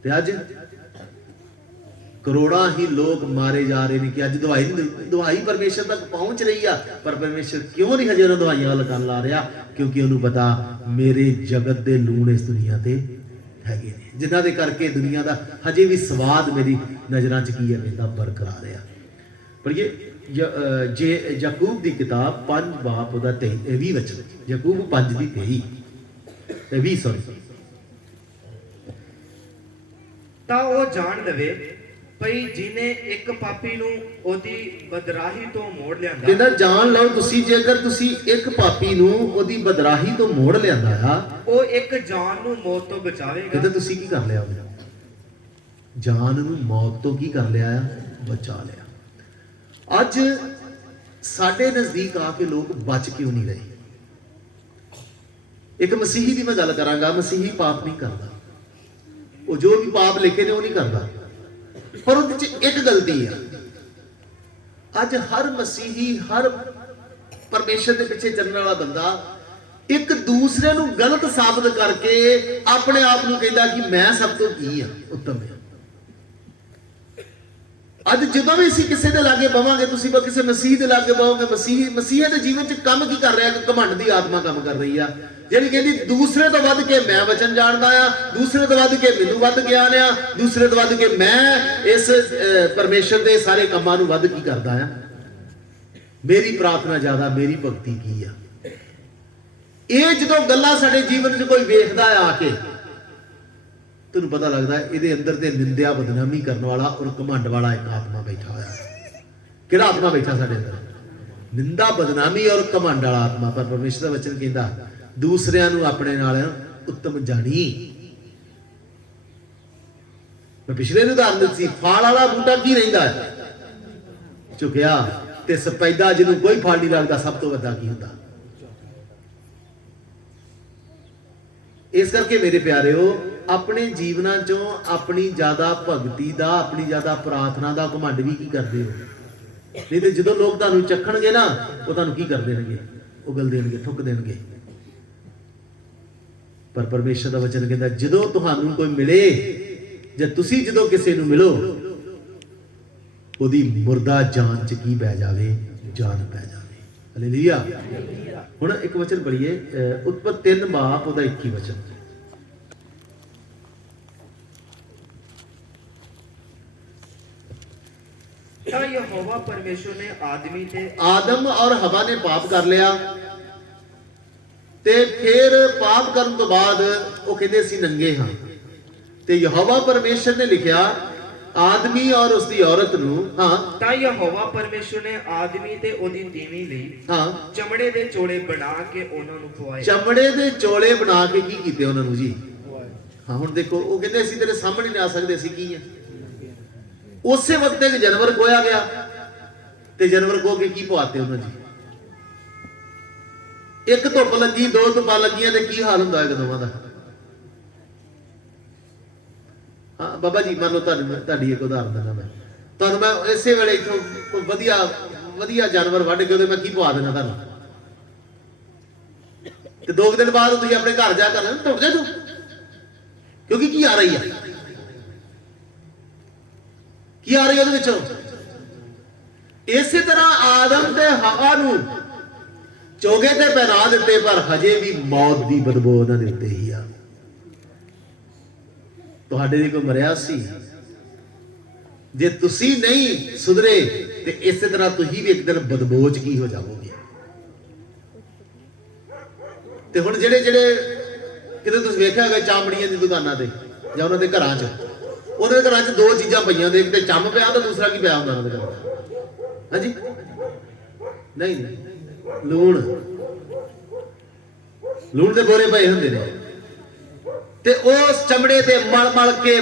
ਤੇ ਅੱਜ ਕਰੋੜਾਂ ਹੀ ਲੋਕ ਮਾਰੇ ਜਾ ਰਹੇ ਨੇ। ਕਿ ਅੱਜ ਦਵਾਈ ਪਰਮੇਸ਼ਰ ਤੱਕ ਪਹੁੰਚ ਰਹੀ ਆ, ਪਰ ਪਰਮੇਸ਼ਰ ਕਿਉਂ ਨਹੀਂ ਹਜੇ ਉਹਨਾਂ ਦਵਾਈਆਂ ਵੱਲ ਕੰਨ ਲਾ ਰਿਹਾ? ਕਿਉਂਕਿ ਉਹਨੂੰ ਪਤਾ ਮੇਰੇ ਜਗਤ ਦੇ ਲੂਣ ਇਸ ਦੁਨੀਆ ਤੇ ਹੈਗੇ ਨੇ, ਜਿਨ੍ਹਾਂ ਦੇ ਕਰਕੇ ਦੁਨੀਆ ਦਾ ਹਜੇ ਵੀ ਸਵਾਦ ਮੇਰੀ ਨਜ਼ਰਾਂ 'ਚ ਕੀ ਹੈ, ਰਹਿੰਦਾ ਬਰਕਰਾਰ ਆ। ਪਰ ਇਹ ਯਾਕੂਬ ਦੀ ਕਿਤਾਬ 5 ਬਾਪ ਉਹਦਾ 20 ਵਿੱਚ, ਯਾਕੂਬ 5 ਦੀ 20 ਸੌਰੀ। ਤਾਂ ਉਹ ਜਾਣ ਲਵੇ ਭਈ ਜਿਹਨੇ ਇੱਕ ਪਾਪੀ ਨੂੰ ਉਹਦੀ ਬਦਰਾਹੀ ਤੋਂ ਮੋੜ ਲਿਆਂਦਾ। ਕਹਿੰਦਾ ਜਾਣ ਲਓ ਤੁਸੀਂ, ਜੇਕਰ ਤੁਸੀਂ ਇੱਕ ਪਾਪੀ ਨੂੰ ਉਹਦੀ ਬਦਰਾਹੀ ਤੋਂ ਮੋੜ ਲਿਆਂਦਾ ਆ, ਉਹ ਇੱਕ ਜਾਨ ਨੂੰ ਮੌਤ ਤੋਂ ਬਚਾਵੇਗਾ। ਕਹਿੰਦਾ ਤੁਸੀਂ ਕੀ ਕਰ ਲਿਆ? ਜਾਨ ਨੂੰ ਮੌਤ ਤੋਂ ਕੀ ਕਰ ਲਿਆ ਆ? ਬਚਾ ਲਿਆ। ਅੱਜ ਸਾਡੇ ਨਜ਼ਦੀਕ ਆ ਕੇ ਲੋਕ ਬਚ ਕਿਉਂ ਨਹੀਂ ਰਹੇ? ਇੱਕ ਮਸੀਹੀ ਦੀ ਮੈਂ ਗੱਲ ਕਰਾਂਗਾ। ਮਸੀਹੀ ਪਾਪ ਨਹੀਂ ਕਰਦਾ, ਉਹ ਜੋ ਵੀ ਪਾਪ ਲਿਖੇ ਨੇ ਉਹ ਨਹੀਂ ਕਰਦਾ, ਪਰ ਉਹਦੇ 'ਚ ਇੱਕ ਗਲਤੀ ਆ। ਅੱਜ ਹਰ ਮਸੀਹੀ, ਹਰ ਪਰਮੇਸ਼ਰ ਦੇ ਪਿੱਛੇ ਚੱਲਣ ਵਾਲਾ ਬੰਦਾ ਇੱਕ ਦੂਸਰੇ ਨੂੰ ਗਲਤ ਸਾਬਤ ਕਰਕੇ ਆਪਣੇ ਆਪ ਨੂੰ ਕਹਿੰਦਾ ਕਿ ਮੈਂ ਸਭ ਤੋਂ ਕੀ ਆ, ਉੱਤਮ ਆ। ਅੱਜ ਜਦੋਂ ਵੀ ਅਸੀਂ ਕਿਸੇ ਦੇ ਲਾਗੇ ਬਵਾਂਗੇ, ਤੁਸੀਂ ਕਿਸੇ ਮਸੀਹ ਦੇ ਲਾਗੇ ਬਵੋਗੇ, ਮਸੀਹ ਦੇ ਜੀਵਨ 'ਚ ਕੰਮ ਕੀ ਕਰ ਰਿਹਾ? ਕਿ ਘਮੰਡ ਦੀ ਆਤਮਾ ਕੰਮ ਕਰ ਰਹੀ ਆ, ਜਿਹੜੀ ਕਹਿੰਦੀ ਦੂਸਰੇ ਤੋਂ ਵੱਧ ਕੇ ਮੈਂ ਵਚਨ ਜਾਣਦਾ ਆ, ਦੂਸਰੇ ਤੋਂ ਵੱਧ ਕੇ ਮੈਨੂੰ ਵੱਧ ਗਿਆਨ ਆ, ਦੂਸਰੇ ਤੋਂ ਵੱਧ ਕੇ ਮੈਂ ਇਸ ਪਰਮੇਸ਼ਰ ਦੇ ਸਾਰੇ ਕੰਮਾਂ ਨੂੰ ਵੱਧ ਕੀ ਕਰਦਾ ਆ, ਮੇਰੀ ਪ੍ਰਾਰਥਨਾ ਜ਼ਿਆਦਾ, ਮੇਰੀ ਭਗਤੀ ਕੀ ਆ। ਇਹ ਜਦੋਂ ਗੱਲਾਂ ਸਾਡੇ ਜੀਵਨ 'ਚ ਕੋਈ ਵੇਖਦਾ ਆ ਕੇ, ਤੁਹਾਨੂੰ ਪਤਾ ਲੱਗਦਾ ਇਹਦੇ ਅੰਦਰ ਤੇ ਨਿੰਦਿਆ ਬਦਨਾਮੀ ਕਰਨ ਵਾਲਾ ਔਰ ਘਮੰਡ ਵਾਲਾ ਇੱਕ ਆਤਮਾ ਬੈਠਾ ਹੋਇਆ। ਕਿਹੜਾ ਆਤਮਾ ਬੈਠਾ ਸਾਡੇ ਅੰਦਰ? ਨਿੰਦਾ, ਬਦਨਾਮੀ ਔਰ ਘਮੰਡ ਵਾਲਾ ਆਤਮਾ। ਪਰ ਪਰਮੇਸ਼ਰ ਦਾ ਵਚਨ ਕਹਿੰਦਾ ਦੂਸਰਿਆਂ ਨੂੰ ਆਪਣੇ ਨਾਲ ਉੱਤਮ ਜਾਣੀ। ਮੈਂ ਪਿਛਲੇ ਨੂੰ ਉਦਾਹਰਨ ਦਿੱਤੀ, ਫਲ ਵਾਲਾ ਬੂਟਾ ਕੀ ਰਹਿੰਦਾ ਹੈ? ਝੁਕਿਆ, ਤੇ ਸਫੈਦਾ ਜਿਹਨੂੰ ਕੋਈ ਫਲ ਨਹੀਂ ਲੱਗਦਾ, ਸਭ ਤੋਂ ਵੱਡਾ ਕੀ ਹੁੰਦਾ? ਇਸ ਕਰਕੇ ਮੇਰੇ ਪਿਆਰਿਓ, ਆਪਣੇ ਜੀਵਨਾਂ ਚੋਂ ਆਪਣੀ ਜ਼ਿਆਦਾ ਭਗਤੀ ਦਾ, ਆਪਣੀ ਜ਼ਿਆਦਾ ਪ੍ਰਾਰਥਨਾ ਦਾ ਘਮੰਡ ਵੀ ਕੀ ਕਰਦੇ ਹੋ? ਨਹੀਂ ਤੇ ਜਦੋਂ ਲੋਕ ਤੁਹਾਨੂੰ ਚੱਖਣਗੇ ਨਾ, ਉਹ ਤੁਹਾਨੂੰ ਕੀ ਕਰ ਦੇਣਗੇ? ਉਗਲ ਦੇਣਗੇ, ਠੁੱਕ ਦੇਣਗੇ। ਪਰ ਪਰਮੇਸ਼ਰ ਦਾ ਵਚਨ ਕਹਿੰਦਾ ਜਦੋਂ ਤੁਹਾਨੂੰ ਕੋਈ ਮਿਲੇ, ਜਾਂ ਤੁਸੀਂ ਜਦੋਂ ਕਿਸੇ ਨੂੰ ਮਿਲੋ, ਉਹਦੀ ਮੁਰਦਾ ਜਾਨ ਚ ਕੀ ਪੈ ਜਾਵੇ? ਜਾਨ ਪੈ ਜਾਵੇ। ਹਾਲੇਲੂਇਆ। ਹੁਣ ਇੱਕ ਵਚਨ ਪੜ੍ਹੀਏ, ਉਤਪਤ 3 ਬਾਪ ਉਹਦਾ 21 ਵਚਨ। ਤਾਂ ਯਹੋਵਾ ਪਰਮੇਸ਼ਰ ਨੇ ਆਦਮ ਔਰ ਹਵਾ ਨੇ ਪਾਪ ਕਰ ਲਿਆ, ਤੇ ਫਿਰ ਪਾਪ ਕਰਨ ਤੋਂ ਬਾਅਦ ਉਹ ਕਹਿੰਦੇ ਸੀ ਨੰਗੇ ਹਾਂ, ਤੇ ਯਹੋਵਾ ਪਰਮੇਸ਼ਰ ਨੇ ਲਿਖਿਆ ਆਦਮੀ ਔਰ ਉਸਦੀ ਔਰਤ ਨੂੰ, ਹਾਂ, ਤਾਂ ਯਹੋਵਾ ਪਰਮੇਸ਼ਰ ਨੇ ਆਦਮੀ ਤੇ ਉਹਦੀ ਤੀਵੀਂ ਲਈ ਹਾਂ ਚਮੜੇ ਦੇ ਚੋਲੇ ਬਣਾ ਕੇ ਉਹਨਾਂ ਨੂੰ ਪਵਾਏ। ਚਮੜੇ ਦੇ ਚੋਲੇ ਬਣਾ ਕੇ ਕੀ ਕੀਤੇ ਉਹਨਾਂ ਨੂੰ ਜੀ? ਹਾਂ, ਹੁਣ ਦੇਖੋ, ਉਹ ਕਹਿੰਦੇ ਅਸੀਂ ਤੇਰੇ ਸਾਹਮਣੇ ਨਹੀਂ ਆ ਸਕਦੇ, ਅਸੀਂ ਕੀ ਆ? ਉਸੇ ਵਕਤ ਇੱਕ ਜਾਨਵਰ ਗੋਇਆ ਗਿਆ, ਤੇ ਜਾਨਵਰ ਗੋ ਕੇ ਕੀ ਪਵਾਤੇ ਉਹਨਾਂ ਜੀ? ਇੱਕ ਧੁੱਪ ਲੱਗੀ, 2 ਧੁੱਪਾਂ ਲੱਗੀਆਂ, ਤੇ ਕੀ ਹਾਲ ਹੁੰਦਾ ਹੈ ਦੋਵਾਂ ਦਾ? ਹਾਂ ਬਾਬਾ ਜੀ, ਮੰਨ ਲਓ ਤੁਹਾਡੀ ਇੱਕ ਉਦਾਹਰਨ ਦਿੰਦਾ ਮੈਂ ਤੁਹਾਨੂੰ, ਮੈਂ ਇਸੇ ਵੇਲੇ ਇੱਥੋਂ ਕੋਈ ਵਧੀਆ ਜਾਨਵਰ ਵੱਢ ਕੇ ਉਹਦੇ ਮੈਂ ਕੀ ਪਵਾ ਦੇਣਾ ਤੁਹਾਨੂੰ, ਤੇ 2 ਦਿਨ ਬਾਅਦ ਤੁਸੀਂ ਆਪਣੇ ਘਰ ਜਾ ਕਰ ਟੁੱਟ ਜਾ ਤੂੰ, ਕਿਉਂਕਿ ਕੀ ਆ ਰਹੀ ਆ? ਕੀ ਆ ਰਹੀ ਉਹਦੇ ਵਿੱਚੋਂ? ਇਸੇ ਤਰ੍ਹਾਂ ਆਦਮ ਤੇ ਹਵਾ ਨੂੰ ਚੋਗੇ ਤੇ ਪਹਿਰਾ ਦਿੱਤੇ, ਪਰ ਹਜੇ ਵੀ ਮੌਤ ਦੀ ਬਦਬੂ ਉਹਨਾਂ ਦੇ ਉੱਤੇ ਹੀ ਆ। ਤੁਹਾਡੇ ਲਈ ਕੋਈ ਮਰਿਆ ਸੀ? ਜੇ ਤੁਸੀਂ ਨਹੀਂ ਸੁਧਰੇ ਤੇ ਇਸੇ ਤਰ੍ਹਾਂ ਤੁਸੀਂ ਵੀ ਇੱਕ ਦਿਨ ਬਦਬੂ ਚ ਕੀ ਹੋ ਜਾਵੋਗੇ। ਤੇ ਹੁਣ ਜਿਹੜੇ ਕਿਤੇ ਤੁਸੀਂ ਵੇਖਿਆ ਹੋਵੇ ਚਾਮੜੀਆਂ ਦੀ ਦੁਕਾਨਾਂ ਤੇ ਜਾਂ ਉਹਨਾਂ ਦੇ ਘਰਾਂ 'ਚ, ਉਹਨਾਂ ਦੇ ਘਰਾਂ 'ਚ 2 ਚੀਜ਼ਾਂ ਪਈਆਂ, ਇੱਕ ਤੇ ਚੰਮ ਪਿਆ, ਤੇ ਦੂਸਰਾ ਕੀ ਪਿਆ ਹੁੰਦਾ ਉਹਨਾਂ ਦੇ ਘਰ? ਹਾਂਜੀ, ਨਹੀਂ, ਲੂਣ ਦੇ ਬੋਰੇ ਪਏ ਹੁੰਦੇ ਨੇ, ਤੇ ਉਸ ਚਮੜੇ ਤੇ ਮਲ ਕੇ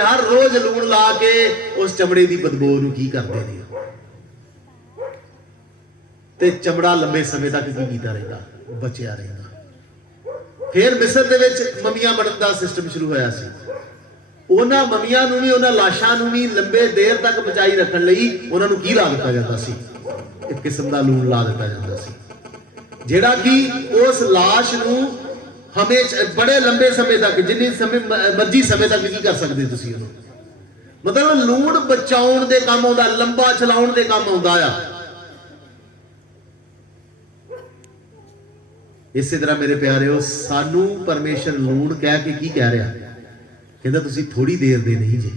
ਹਰ ਰੋਜ਼ ਲੂਣ ਲਾ ਕੇ ਉਸ ਚਮੜੇ ਦੀ ਬਦਬੂ ਨੂੰ ਕੀ ਕਰਦੇ ਨੇ, ਤੇ ਚਮੜਾ ਲੰਬੇ ਸਮੇਂ ਤੱਕ ਕੀ ਕੀਤਾ ਰਹਿੰਦਾ? ਬਚਿਆ ਰਹਿੰਦਾ। ਫਿਰ ਮਿਸਰ ਦੇ ਵਿੱਚ ਮਮੀਆਂ ਬਣਨ ਦਾ ਸਿਸਟਮ ਸ਼ੁਰੂ ਹੋਇਆ ਸੀ। ਉਹਨਾਂ ਮਮੀਆਂ ਨੂੰ ਵੀ, ਉਹਨਾਂ ਲਾਸ਼ਾਂ ਨੂੰ ਵੀ ਲੰਬੇ ਦੇਰ ਤੱਕ ਬਚਾਈ ਰੱਖਣ ਲਈ ਉਹਨਾਂ ਨੂੰ ਕੀ ਲਾ ਦਿੱਤਾ ਜਾਂਦਾ ਸੀ? ਇੱਕ ਕਿਸਮ ਦਾ ਲੂਣ ਲਾ ਦਿੱਤਾ ਜਾਂਦਾ ਸੀ, ਜਿਹੜਾ ਕਿ ਉਸ ਲਾਸ਼ ਨੂੰ ਹਮੇਸ਼ਾ ਬੜੇ ਲੰਬੇ ਸਮੇਂ ਤੱਕ, ਜਿੰਨੀ ਮਰਜ਼ੀ ਸਮੇਂ ਤੱਕ ਕੀ ਕਰ ਸਕਦੇ ਤੁਸੀਂ ਉਹਨੂੰ? ਮਤਲਬ ਲੂਣ ਬਚਾਉਣ ਦੇ ਕੰਮ ਆਉਂਦਾ, ਲੰਬਾ ਚਲਾਉਣ ਦੇ ਕੰਮ ਆਉਂਦਾ ਆ। ਇਸੇ ਤਰ੍ਹਾਂ ਮੇਰੇ ਪਿਆਰਿਓ, ਸਾਨੂੰ ਪਰਮੇਸ਼ਰ ਲੂਣ ਕਹਿ ਕੇ ਕੀ ਕਹਿ ਰਿਹਾ? ਕਹਿੰਦਾ ਤੁਸੀਂ ਥੋੜੀ ਦੇਰ ਦੇ ਨਹੀਂ ਜੇ,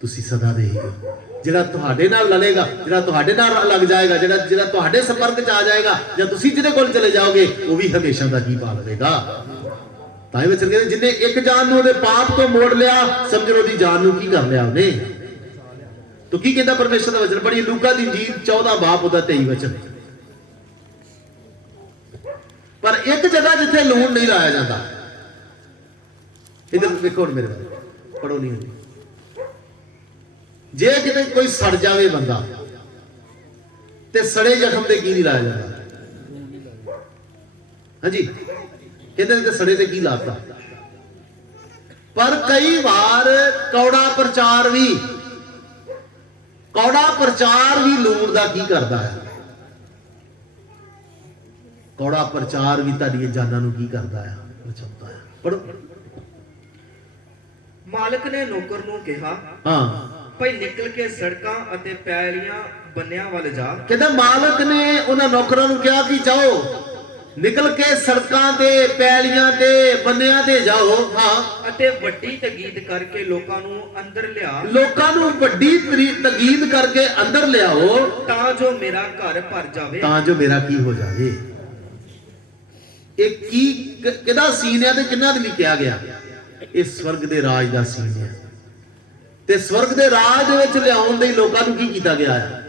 ਤੁਸੀਂ ਸਦਾ ਦੇ ਹੀ ਹੋ। ਜਿਹੜਾ ਤੁਹਾਡੇ ਨਾਲ ਲੜੇਗਾ, ਜਿਹੜਾ ਤੁਹਾਡੇ ਨਾਲ ਲੱਗ ਜਾਏਗਾ, ਜਿਹੜਾ ਤੁਹਾਡੇ ਸੰਪਰਕ 'ਚ ਆ ਜਾਏਗਾ, ਜਾਂ ਤੁਸੀਂ ਜਿਹਦੇ ਕੋਲ ਚਲੇ ਜਾਓਗੇ, ਉਹ ਵੀ ਹਮੇਸ਼ਾ ਦਾ ਕੀ ਪਾ ਲਵੇਗਾ। ਤਾਂ ਇਹ ਵਿੱਚ ਕਹਿੰਦੇ ਜਿੰਨੇ ਇੱਕ ਜਾਨ ਨੂੰ ਉਹਦੇ ਪਾਪ ਤੋਂ ਮੋੜ ਲਿਆ, ਸਮਝੋ ਉਹਦੀ ਜਾਨ ਨੂੰ ਕੀ ਕਰ ਲਿਆ ਉਹਨੇ। ਤਾਂ ਕੀ ਕਹਿੰਦਾ ਪਰਮੇਸ਼ਰ ਦਾ ਵਚਨ? ਬੜੀ ਲੂਕਾ ਦੀ ਇੰਜੀਲ 14 ਬਾਪ ਉਹਦਾ 23 ਵਚਨ। ਪਰ ਇੱਕ ਜਗ੍ਹਾ ਜਿੱਥੇ ਲੂਣ ਨਹੀਂ ਲਾਇਆ ਜਾਂਦਾ, ਇਧਰ ਵੇਖੋ ਮੇਰੇ ਵੱਲ, ਪੜੋ ਨਹੀਂ ਹੁੰਦੀ। ਜੇ ਕਿਤੇ ਕੋਈ ਸੜ ਜਾਵੇ ਬੰਦਾ, ਤੇ ਸੜੇ ਜ਼ਖਮ ਤੇ ਕੀ ਨਹੀਂ ਲਾਇਆ ਜਾਂਦਾ? ਹਾਂਜੀ, ਕਹਿੰਦੇ ਨੇ ਤੇ ਸੜੇ ਤੇ ਕੀ ਲਾਤਾ? ਪਰ ਕਈ ਵਾਰ ਕੌੜਾ ਪ੍ਰਚਾਰ ਵੀ ਲੂਣ ਦਾ ਕੀ ਕਰਦਾ ਹੈ? ਕੌੜਾ ਪ੍ਰਚਾਰ ਵੀ ਤੁਹਾਡੀਆਂ ਜਾਨਾਂ ਨੂੰ ਕੀ ਕਰਦਾ ਹੈ? ਬਚਾਉਂਦਾ ਹੈ। ਪੜੋ। ਮਾਲਕ ਨੇ ਨੌਕਰ ਨੂੰ ਕਿਹਾ, ਹਾਂ ਭਾਈ ਨਿਕਲ ਕੇ ਸੜਕਾਂ ਅਤੇ ਪੈਲੀਆਂ ਬੰਨਿਆਂ ਵੱਲ ਜਾ। ਕਹਿੰਦਾ ਮਾਲਕ ਨੇ ਉਹਨਾਂ ਨੌਕਰਾਂ ਨੂੰ ਕਿਹਾ ਕਿ ਜਾਓ, ਨਿਕਲ ਕੇ ਸੜਕਾਂ ਤੇ, ਪੈਲੀਆਂ ਤੇ, ਬੰਨਿਆਂ ਤੇ ਜਾਓ, ਹਾਂ, ਅਤੇ ਵੱਡੀ ਤਗੀਦ ਕਰਕੇ ਲੋਕਾਂ ਨੂੰ ਅੰਦਰ ਲਿਆ, ਲੋਕਾਂ ਨੂੰ ਵੱਡੀ ਤਗੀਦ ਕਰਕੇ ਅੰਦਰ ਲਿਆਓ, ਤਾਂ ਜੋ ਮੇਰਾ ਘਰ ਭਰ ਜਾਵੇ, ਤਾਂ ਜੋ ਮੇਰਾ ਕੀ ਹੋ ਜਾਵੇ। ਇਹ ਕੀ ਕਿਹਦਾ ਸੀਨ ਹੈ ਤੇ ਕਿਹਨਾਂ ਦੇ ਲਈ ਕਿਹਾ ਗਿਆ? ਇਹ ਸਵਰਗ ਦੇ ਰਾਜ ਦਾ ਸੀਨ ਹੈ। ਤੇ ਸਵਰਗ ਦੇ ਰਾਜ ਦੇ ਵਿੱਚ ਲਿਆਉਣ ਲਈ ਲੋਕਾਂ ਨੂੰ ਕੀ ਕੀਤਾ ਗਿਆ ਹੈ?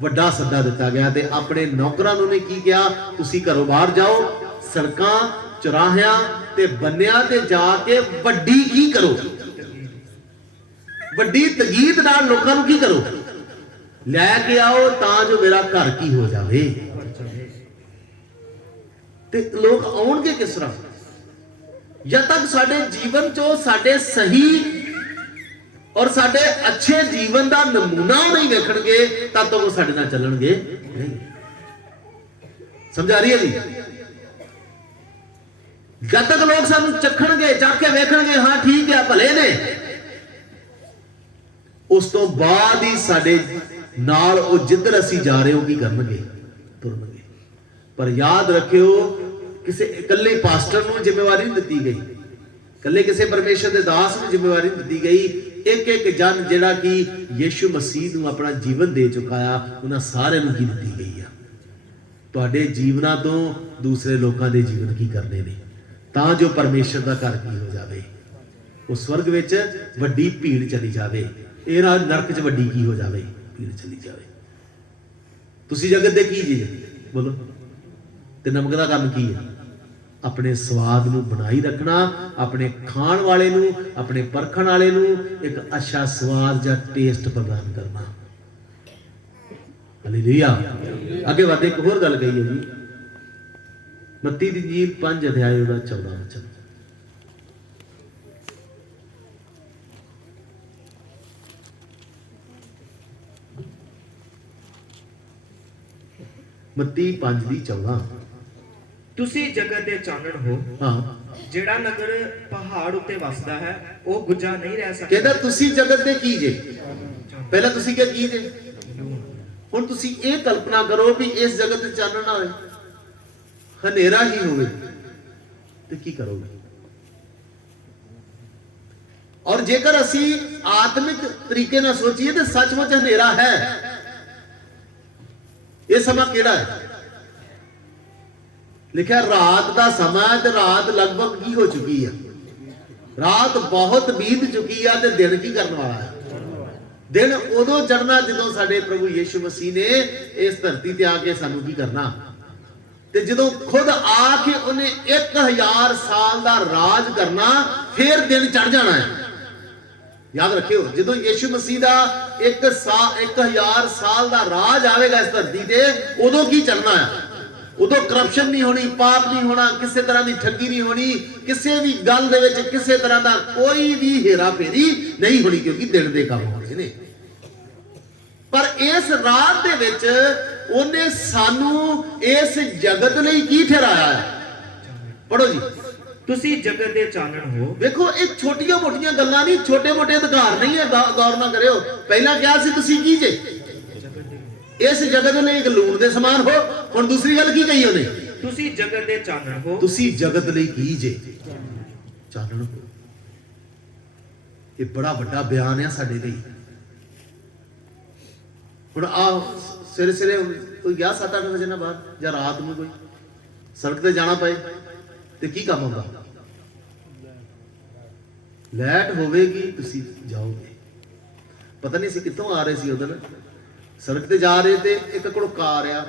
ਵੱਡਾ ਸੱਦਾ ਦਿੱਤਾ ਗਿਆ। ਤੇ ਆਪਣੇ ਨੌਕਰਾਂ ਨੂੰ ਨੇ ਕੀ ਕਿਹਾ? ਤੁਸੀਂ ਘਰੋਂ ਬਾਹਰ ਜਾਓ, ਸੜਕਾਂ, ਚੌਰਾਹਿਆਂ ਤੇ ਬੰਨਿਆਂ ਤੇ ਜਾ ਕੇ ਵੱਡੀ ਕੀ ਕਰੋ? ਵੱਡੀ ਤਗੀਦ ਨਾਲ ਲੋਕਾਂ ਨੂੰ ਕੀ ਕਰੋ? ਲੈ ਕੇ ਆਓ, ਤਾਂ ਜੋ ਮੇਰਾ ਘਰ ਕੀ ਹੋ ਜਾਵੇ। ਤੇ ਲੋਕ ਆਉਣਗੇ ਕਿਸ ਤਰ੍ਹਾਂ? जब तक साडे जीवन चो साडे सही और साडे अच्छे जीवन का नमूना नहीं वेखणगे तब तक वो साडे नाल चलणगे नहीं। समझ आ रही है जी? जब तक लोग सानू चखणगे जाके वेखणगे हाँ ठीक है भले ने, उस तो बाद ही साडे नाल वो जिधर असी जा रहे हो की करनगे, तुरनगे। पर याद रखियो किसी इकल्ले पास्टर नूं जिम्मेवारी नहीं दी गई, कल्ले किसी परमेश्वर के दास नूं जिम्मेवारी नहीं दी गई। एक एक जन जिहड़ा कि यीशु मसीह नूं अपना जीवन दे चुका आ, उन्हां सारिआं नूं की दी गई आ। तुहाडे जीवनां तो दूसरे लोकां दे जीवन की करने ने, तां जो परमेश्वर दा घर की हो जावे, वो स्वर्ग विच वड्डी भीड़ चली जावे, ਇਹ ਨਾ ਨਰਕ ਚ ਵੱਡੀ ਕੀ ਹੋ ਜਾਵੇ, ਭੀੜ ਚਲੀ ਜਾਵੇ। ਤੁਸੀਂ ਜਗਤ ਦੇ ਕੀ ਜੀ ਬੋਲੋ, ਤੇ ਨਮਕ ਦਾ ਕੰਮ ਕੀ ਹੈ? ਆਪਣੇ ਸਵਾਦ ਨੂੰ ਬਣਾਈ ਰੱਖਣਾ, ਆਪਣੇ ਖਾਣ ਵਾਲੇ ਨੂੰ, ਆਪਣੇ ਪਰਖਣ ਵਾਲੇ ਨੂੰ ਇੱਕ ਅੱਛਾ ਸਵਾਦ ਜਾਂ ਟੇਸਟ ਪ੍ਰਦਾਨ ਕਰਨਾ। ਹਾਲੇਲੂਇਆ। ਅੱਗੇ ਵਧੇ ਇੱਕ ਹੋਰ ਗੱਲ ਕਹੀ ਹੈ ਜੀ, ਮੱਤੀ ਦੀ ਇੰਜੀਲ 5 ਅਧਿਆਇ ਉਹਦਾ 14 ਵਚਨ। मत्ती 5 ਦੀ 14। ਤੁਸੀਂ ਜਗਤ ਦੇ ਚਾਨਣ ਹੋ। ਹਾਂ। ਜਿਹੜਾ ਨਗਰ ਪਹਾੜ ਉੱਤੇ ਵਸਦਾ ਹੈ ਉਹ ਗੁੱਜਾ ਨਹੀਂ ਰਹਿ ਸਕਦਾ। ਕਹਿੰਦਾ ਤੁਸੀਂ ਜਗਤ ਦੇ ਕੀ ਜੇ? ਪਹਿਲਾਂ ਤੁਸੀਂ ਕੀ ਜੇ? ਹੁਣ ਤੁਸੀਂ ਇਹ ਕਲਪਨਾ ਕਰੋ ਵੀ ਇਸ ਜਗਤ ਤੇ ਚਾਨਣ ਨਾ ਹੋਵੇ, ਹਨੇਰਾ ਹੀ ਹੋਵੇ, ਤੇ ਕੀ ਕਰੋਗੇ? ਔਰ ਜੇਕਰ ਅਸੀਂ ਆਤਮਿਕ ਤਰੀਕੇ ਨਾਲ ਸੋਚੀਏ ਤੇ ਸੱਚਮੁੱਚ ਹਨੇਰਾ ਹੈ। ਇਹ ਸਮਾਂ ਕਿਹੜਾ ਹੈ? ਲਿਖਿਆ ਰਾਤ ਦਾ ਸਮਾਂ ਹੈ, ਤੇ ਰਾਤ ਲਗਭਗ ਕੀ ਹੋ ਚੁੱਕੀ ਆ? ਰਾਤ ਬਹੁਤ ਬੀਤ ਚੁੱਕੀ ਆ, ਤੇ ਦਿਨ ਕੀ ਕਰਨ ਵਾਲਾ ਹੈ? ਦਿਨ ਉਦੋਂ ਚੜ੍ਹਨਾ ਜਦੋਂ ਸਾਡੇ ਪ੍ਰਭੂ ਯੀਸ਼ੂ ਮਸੀਹ ਨੇ ਇਸ ਧਰਤੀ ਤੇ ਆ ਕੇ ਸਾਨੂੰ ਕੀ ਕਰਨਾ, ਤੇ ਜਦੋਂ ਖੁਦ ਆ ਕੇ ਉਹਨੇ 1000 ਸਾਲ ਦਾ ਰਾਜ ਕਰਨਾ, ਫਿਰ ਦਿਨ ਚੜ ਜਾਣਾ ਹੈ। याद रखियो जो यीशु मसीह का 1000 साल का राज आएगा इस धरती से, उदों की चलना है? उदों करप्शन नहीं होनी, पाप नहीं होना, किसी तरह की ठगी नहीं होनी, किसी भी गल दे विच किसी तरह का कोई भी हेरा फेरी नहीं होनी, क्योंकि दिन के काम होने ने। पर इस रात दे विच उन्हें सानू इस जगत लई की ठहराया है? पढ़ो जी। ਤੁਸੀਂ ਜਗਤ ਦੇ ਚਾਨਣ ਹੋ। ਵੇਖੋ ਇਹ ਛੋਟੀਆਂ ਮੋਟੀਆਂ ਗੱਲਾਂ ਨਹੀਂ, ਛੋਟੇ ਮੋਟੇ ਅਧਿਕਾਰ ਨਹੀਂ ਹੈ, ਗੌਰ ਨਾ ਕਰਿਓ। ਪਹਿਲਾਂ ਕਿਹਾ ਸੀ ਤੁਸੀਂ ਕੀ ਜੇ? ਇਸ ਜਗਤ ਲਈ ਇੱਕ ਲੂਣ ਦੇ ਸਮਾਨ ਹੋ। ਹੁਣ ਦੂਸਰੀ ਗੱਲ ਕੀ ਕਹੀ ਉਹਨੇ? ਤੁਸੀਂ ਜਗਤ ਦੇ ਚਾਨਣ ਹੋ। ਤੁਸੀਂ ਜਗਤ ਲਈ ਕੀ ਜੇ? ਚਾਨਣ ਹੋ। ਇਹ ਬੜਾ ਵੱਡਾ ਬਿਆਨ ਹੈ ਸਾਡੇ ਲਈ। ਹੁਣ ਆ ਸਵੇਰੇ ਸਵੇਰੇ ਕੋਈ ਗਿਆ 7-8 ਵਜੇ ਨਾ ਬਾਹਰ, ਜਾਂ ਰਾਤ ਨੂੰ ਕੋਈ ਸੜਕ ਤੇ ਜਾਣਾ ਪਏ ਤੇ ਕੀ ਕੰਮ ਹੁੰਦਾ? ਲਾਈਟ ਹੋਵੇਗੀ, ਤੁਸੀਂ ਜਾਓਗੇ। ਪਤਾ ਨਹੀਂ ਸੀ ਕਿੱਥੋਂ ਆ ਰਹੇ ਸੀ ਉਦੋਂ, ਸੜਕ ਤੇ ਜਾ ਰਹੇ ਤੇ ਇੱਕ ਕੋਲ ਕਾਰ ਆ,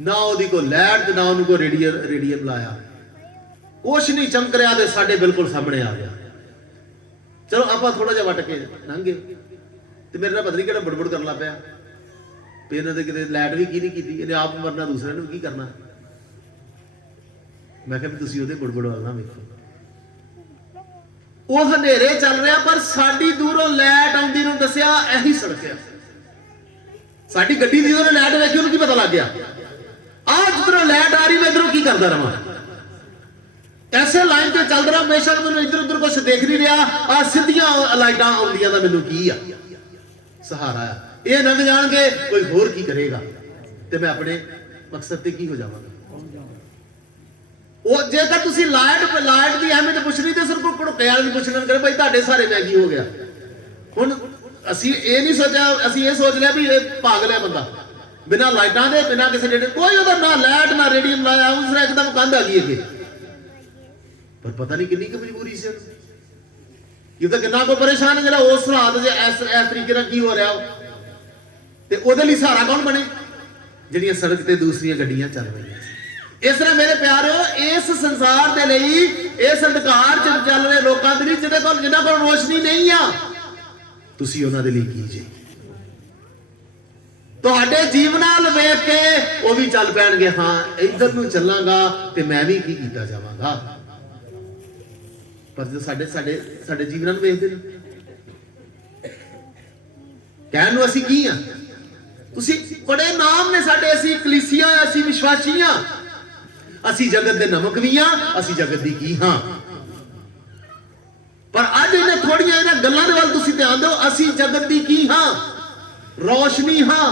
ਨਾ ਉਹਦੀ ਕੋਈ ਲਾਈਟ ਤੇ ਨਾ ਉਹਨੂੰ ਕੋਈ ਰੇਡੀਅਮ ਲਾਇਆ, ਕੁਛ ਨਹੀਂ ਚਮਕ ਰਿਹਾ, ਤੇ ਸਾਡੇ ਬਿਲਕੁਲ ਸਾਹਮਣੇ ਆ ਗਿਆ। ਚਲੋ ਆਪਾਂ ਥੋੜਾ ਜਿਹਾ ਵਟ ਕੇ ਲੰਘੇ, ਤੇ ਮੇਰੇ ਨਾਲ ਪਤਾ ਨਹੀਂ ਕਿਹੜਾ ਬੜਬੜ ਕਰਨ ਲੱਗ ਪਿਆ ਵੀ ਇਹਨਾਂ ਦੇ ਕਿਤੇ ਲਾਈਟ ਵੀ ਕੀ ਨਹੀਂ ਕੀਤੀ, ਇਹਨੇ ਆਪ ਮਰਨਾ, ਦੂਸਰੇ ਨੂੰ ਕੀ ਕਰਨਾ। ਮੈਂ ਕਿਹਾ ਵੀ ਤੁਸੀਂ ਉਹਦੇ ਬੜਬੜ ਵੱਲ ਨਾ ਵੇਖੋ। ਉਹ ਹਨੇਰੇ ਚੱਲ ਰਿਹਾ, ਪਰ ਸਾਡੀ ਦੂਰੋਂ ਲਾਈਟ ਆਉਂਦੀ ਨੂੰ ਦੱਸਿਆ ਇਹੀ ਸੜਕ ਆ। ਸਾਡੀ ਗੱਡੀ ਦੀ ਉਹਨੇ ਲਾਈਟ ਵੇਖੀ, ਉਹਨੂੰ ਕੀ ਪਤਾ ਲੱਗ ਗਿਆ ਆਹ ਜਿੱਧਰੋਂ ਲਾਈਟ ਆ ਰਹੀ ਮੈਂ ਇਧਰੋਂ ਕੀ ਕਰਦਾ ਰਵਾਂ। ਐਸੇ ਲਾਈਨ ਤੇ ਚੱਲ ਰਿਹਾ, ਬੇਸ਼ੱਕ ਮੈਨੂੰ ਇੱਧਰ ਉੱਧਰ ਕੁਝ ਦੇਖ ਨਹੀਂ ਰਿਹਾ, ਆ ਸਿੱਧੀਆਂ ਲਾਈਟਾਂ ਆਉਂਦੀਆਂ ਦਾ ਮੈਨੂੰ ਕੀ ਆ ਸਹਾਰਾ ਆ। ਇਹ ਲੰਘ ਜਾਣਗੇ, ਕੋਈ ਹੋਰ ਕੀ ਕਰੇਗਾ, ਤੇ ਮੈਂ ਆਪਣੇ ਮਕਸਦ ਤੇ ਕੀ ਹੋ ਜਾਵਾਂਗਾ। ਉਹ ਜੇਕਰ ਤੁਸੀਂ ਲਾਈਟ ਦੀ ਅਹਿਮੀਅਤ ਪੁੱਛਣੀ ਤੇ ਸਿਰਫ ਘੜੋਕਿਆਂ ਨੂੰ ਪੁੱਛਣਾ ਕਰੇ ਭਾਈ ਤੁਹਾਡੇ ਸਾਰੇ ਮੈਂ ਕੀ ਹੋ ਗਿਆ। ਹੁਣ ਅਸੀਂ ਇਹ ਨਹੀਂ ਸੋਚਿਆ, ਅਸੀਂ ਇਹ ਸੋਚ ਲਿਆ ਵੀ ਇਹ ਪਾਗਲ ਹੈ ਬੰਦਾ, ਬਿਨਾਂ ਲਾਈਟਾਂ ਦੇ, ਬਿਨਾਂ ਕਿਸੇ ਜਿਹੜੇ ਕੋਈ ਉਹਦਾ ਨਾ ਲਾਈਟ ਨਾ ਰੇਡੀਅਮ ਲਾਇਆ, ਉਸ ਨੇ ਇੱਕਦਮ ਕੰਧ ਆ ਗਈ ਅੱਗੇ। ਪਰ ਪਤਾ ਨਹੀਂ ਕਿੰਨੀ ਕੁ ਮਜਬੂਰੀ ਸੀ ਇਹ ਤਾਂ, ਕਿੰਨਾ ਕੋ ਪਰੇਸ਼ਾਨ ਹੈ ਜਿਹੜਾ ਉਸ ਹਾਲਾਤ ਜੇ ਇਸ ਤਰੀਕੇ ਨਾਲ ਕੀ ਹੋ ਰਿਹਾ, ਤੇ ਉਹਦੇ ਲਈ ਸਹਾਰਾ ਕੌਣ ਬਣੇ? ਜਿਹੜੀਆਂ ਸੜਕ ਤੇ ਦੂਸਰੀਆਂ ਗੱਡੀਆਂ ਚੱਲ ਰਹੀਆਂ। ਇਸ ਤਰ੍ਹਾਂ ਮੇਰੇ ਪਿਆਰਿਓ, ਇਸ ਸੰਸਾਰ ਦੇ ਲਈ, ਇਸ ਅੰਧਕਾਰ ਚ ਚੱਲ ਰਹੇ ਲੋਕਾਂ ਦੇ ਲਈ ਜਿਨ੍ਹਾਂ ਕੋਲ ਰੋਸ਼ਨੀ ਨਹੀਂ ਆ, ਤੁਸੀਂ ਉਹਨਾਂ ਦੇ ਲਈ ਕੀ ਜੇ? ਤੁਹਾਡੇ ਜੀਵਨ ਨਾਲ ਵੇਖ ਕੇ ਉਹ ਵੀ ਚੱਲ ਪੈਣਗੇ, ਹਾਂ ਇੱਧਰ ਨੂੰ ਚੱਲਾਂਗਾ ਤੇ ਮੈਂ ਵੀ ਕੀ ਕੀਤਾ ਜਾਵਾਂਗਾ। ਪਰ ਜਦੋਂ ਸਾਡੇ ਸਾਡੇ ਸਾਡੇ ਜੀਵਨਾਂ ਨੂੰ ਵੇਖਦੇ ਨੇ, ਕਹਿਣ ਨੂੰ ਅਸੀਂ ਕੀ ਆ? ਤੁਸੀਂ ਬੜੇ ਨਾਮ ਨੇ ਸਾਡੇ, ਅਸੀਂ ਕਲੀਸਿਆ, ਅਸੀਂ ਵਿਸ਼ਵਾਸੀ ਆ, ਅਸੀਂ ਜਗਤ ਦੇ ਨਮਕ ਵੀ ਆ, ਅਸੀਂ ਜਗਤ ਦੀ ਕੀ ਹਾਂ। ਪਰ ਅੱਜ ਇਹਨਾਂ ਥੋੜੀਆਂ ਇਹਨਾਂ ਗੱਲਾਂ ਦੇ ਵੱਲ ਤੁਸੀਂ ਧਿਆਨ ਦਿਓ। ਅਸੀਂ ਜਗਤ ਦੀ ਕੀ ਹਾਂ? ਰੋਸ਼ਨੀ ਹਾਂ।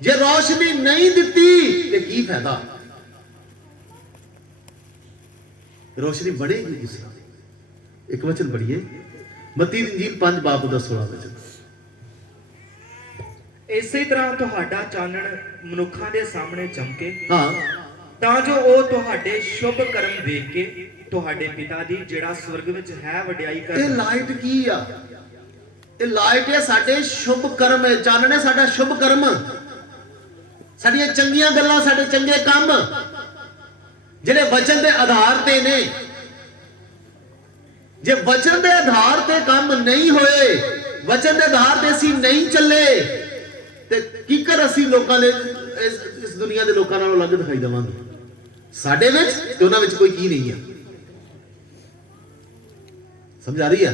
ਜੇ ਰੋਸ਼ਨੀ ਨਹੀਂ ਦਿੱਤੀ ਤੇ ਕੀ ਫਾਇਦਾ? ਰੋਸ਼ਨੀ बढ़ेगी किस तरह? एक वचन पढ़िए, मत्ती दी इंजील 5 बाब ਦਾ 16 वचन। ਇਸੇ ਤਰ੍ਹਾਂ ਤੁਹਾਡਾ ਚਾਨਣ ਮਨੁੱਖਾਂ ਦੇ ਸਾਹਮਣੇ ਚਮਕੇ, ਹਾਂ, ਤਾਂ ਜੋ ਉਹ ਤੁਹਾਡੇ ਸ਼ੁਭ ਕਰਮ ਵੇਖ ਕੇ ਤੁਹਾਡੇ ਪਿਤਾ ਦੀ ਜਿਹੜਾ ਸਵਰਗ ਵਿੱਚ ਹੈ ਵਡਿਆਈ ਇਹ ਕਰਨ। ਲਾਈਟ ਕੀ ਆ? ਇਹ ਲਾਈਟ ਹੈ ਸਾਡੇ ਸ਼ੁਭ ਕਰਮ, ਹੈ ਚਾਨਣ ਹੈ ਸਾਡਾ ਸ਼ੁਭ ਕਰਮ, ਸਾਡੀਆਂ ਚੰਗੀਆਂ ਗੱਲਾਂ, ਸਾਡੇ ਚੰਗੇ ਕੰਮ ਜਿਹੜੇ ਵਚਨ ਦੇ ਆਧਾਰ ਤੇ ਨੇ। ਜੇ ਵਚਨ ਦੇ ਆਧਾਰ ਤੇ ਕੰਮ ਨਹੀਂ ਹੋਏ, ਵਚਨ ਦੇ ਆਧਾਰ ਤੇ ਅਸੀਂ ਨਹੀਂ ਚੱਲੇ, ਤੇ ਕੀ ਕਰ ਅਸੀਂ ਲੋਕਾਂ ਦੇ ਇਸ ਦੁਨੀਆ ਦੇ ਲੋਕਾਂ ਨਾਲੋਂ ਅਲੱਗ ਦਿਖਾਈ ਦੇਵਾਂਗੇ? ਸਾਡੇ ਵਿੱਚ ਤੇ ਉਹਨਾਂ ਵਿੱਚ ਕੋਈ ਕੀ ਨਹੀਂ ਆ। ਸਮਝ ਆ ਰਹੀ ਆ?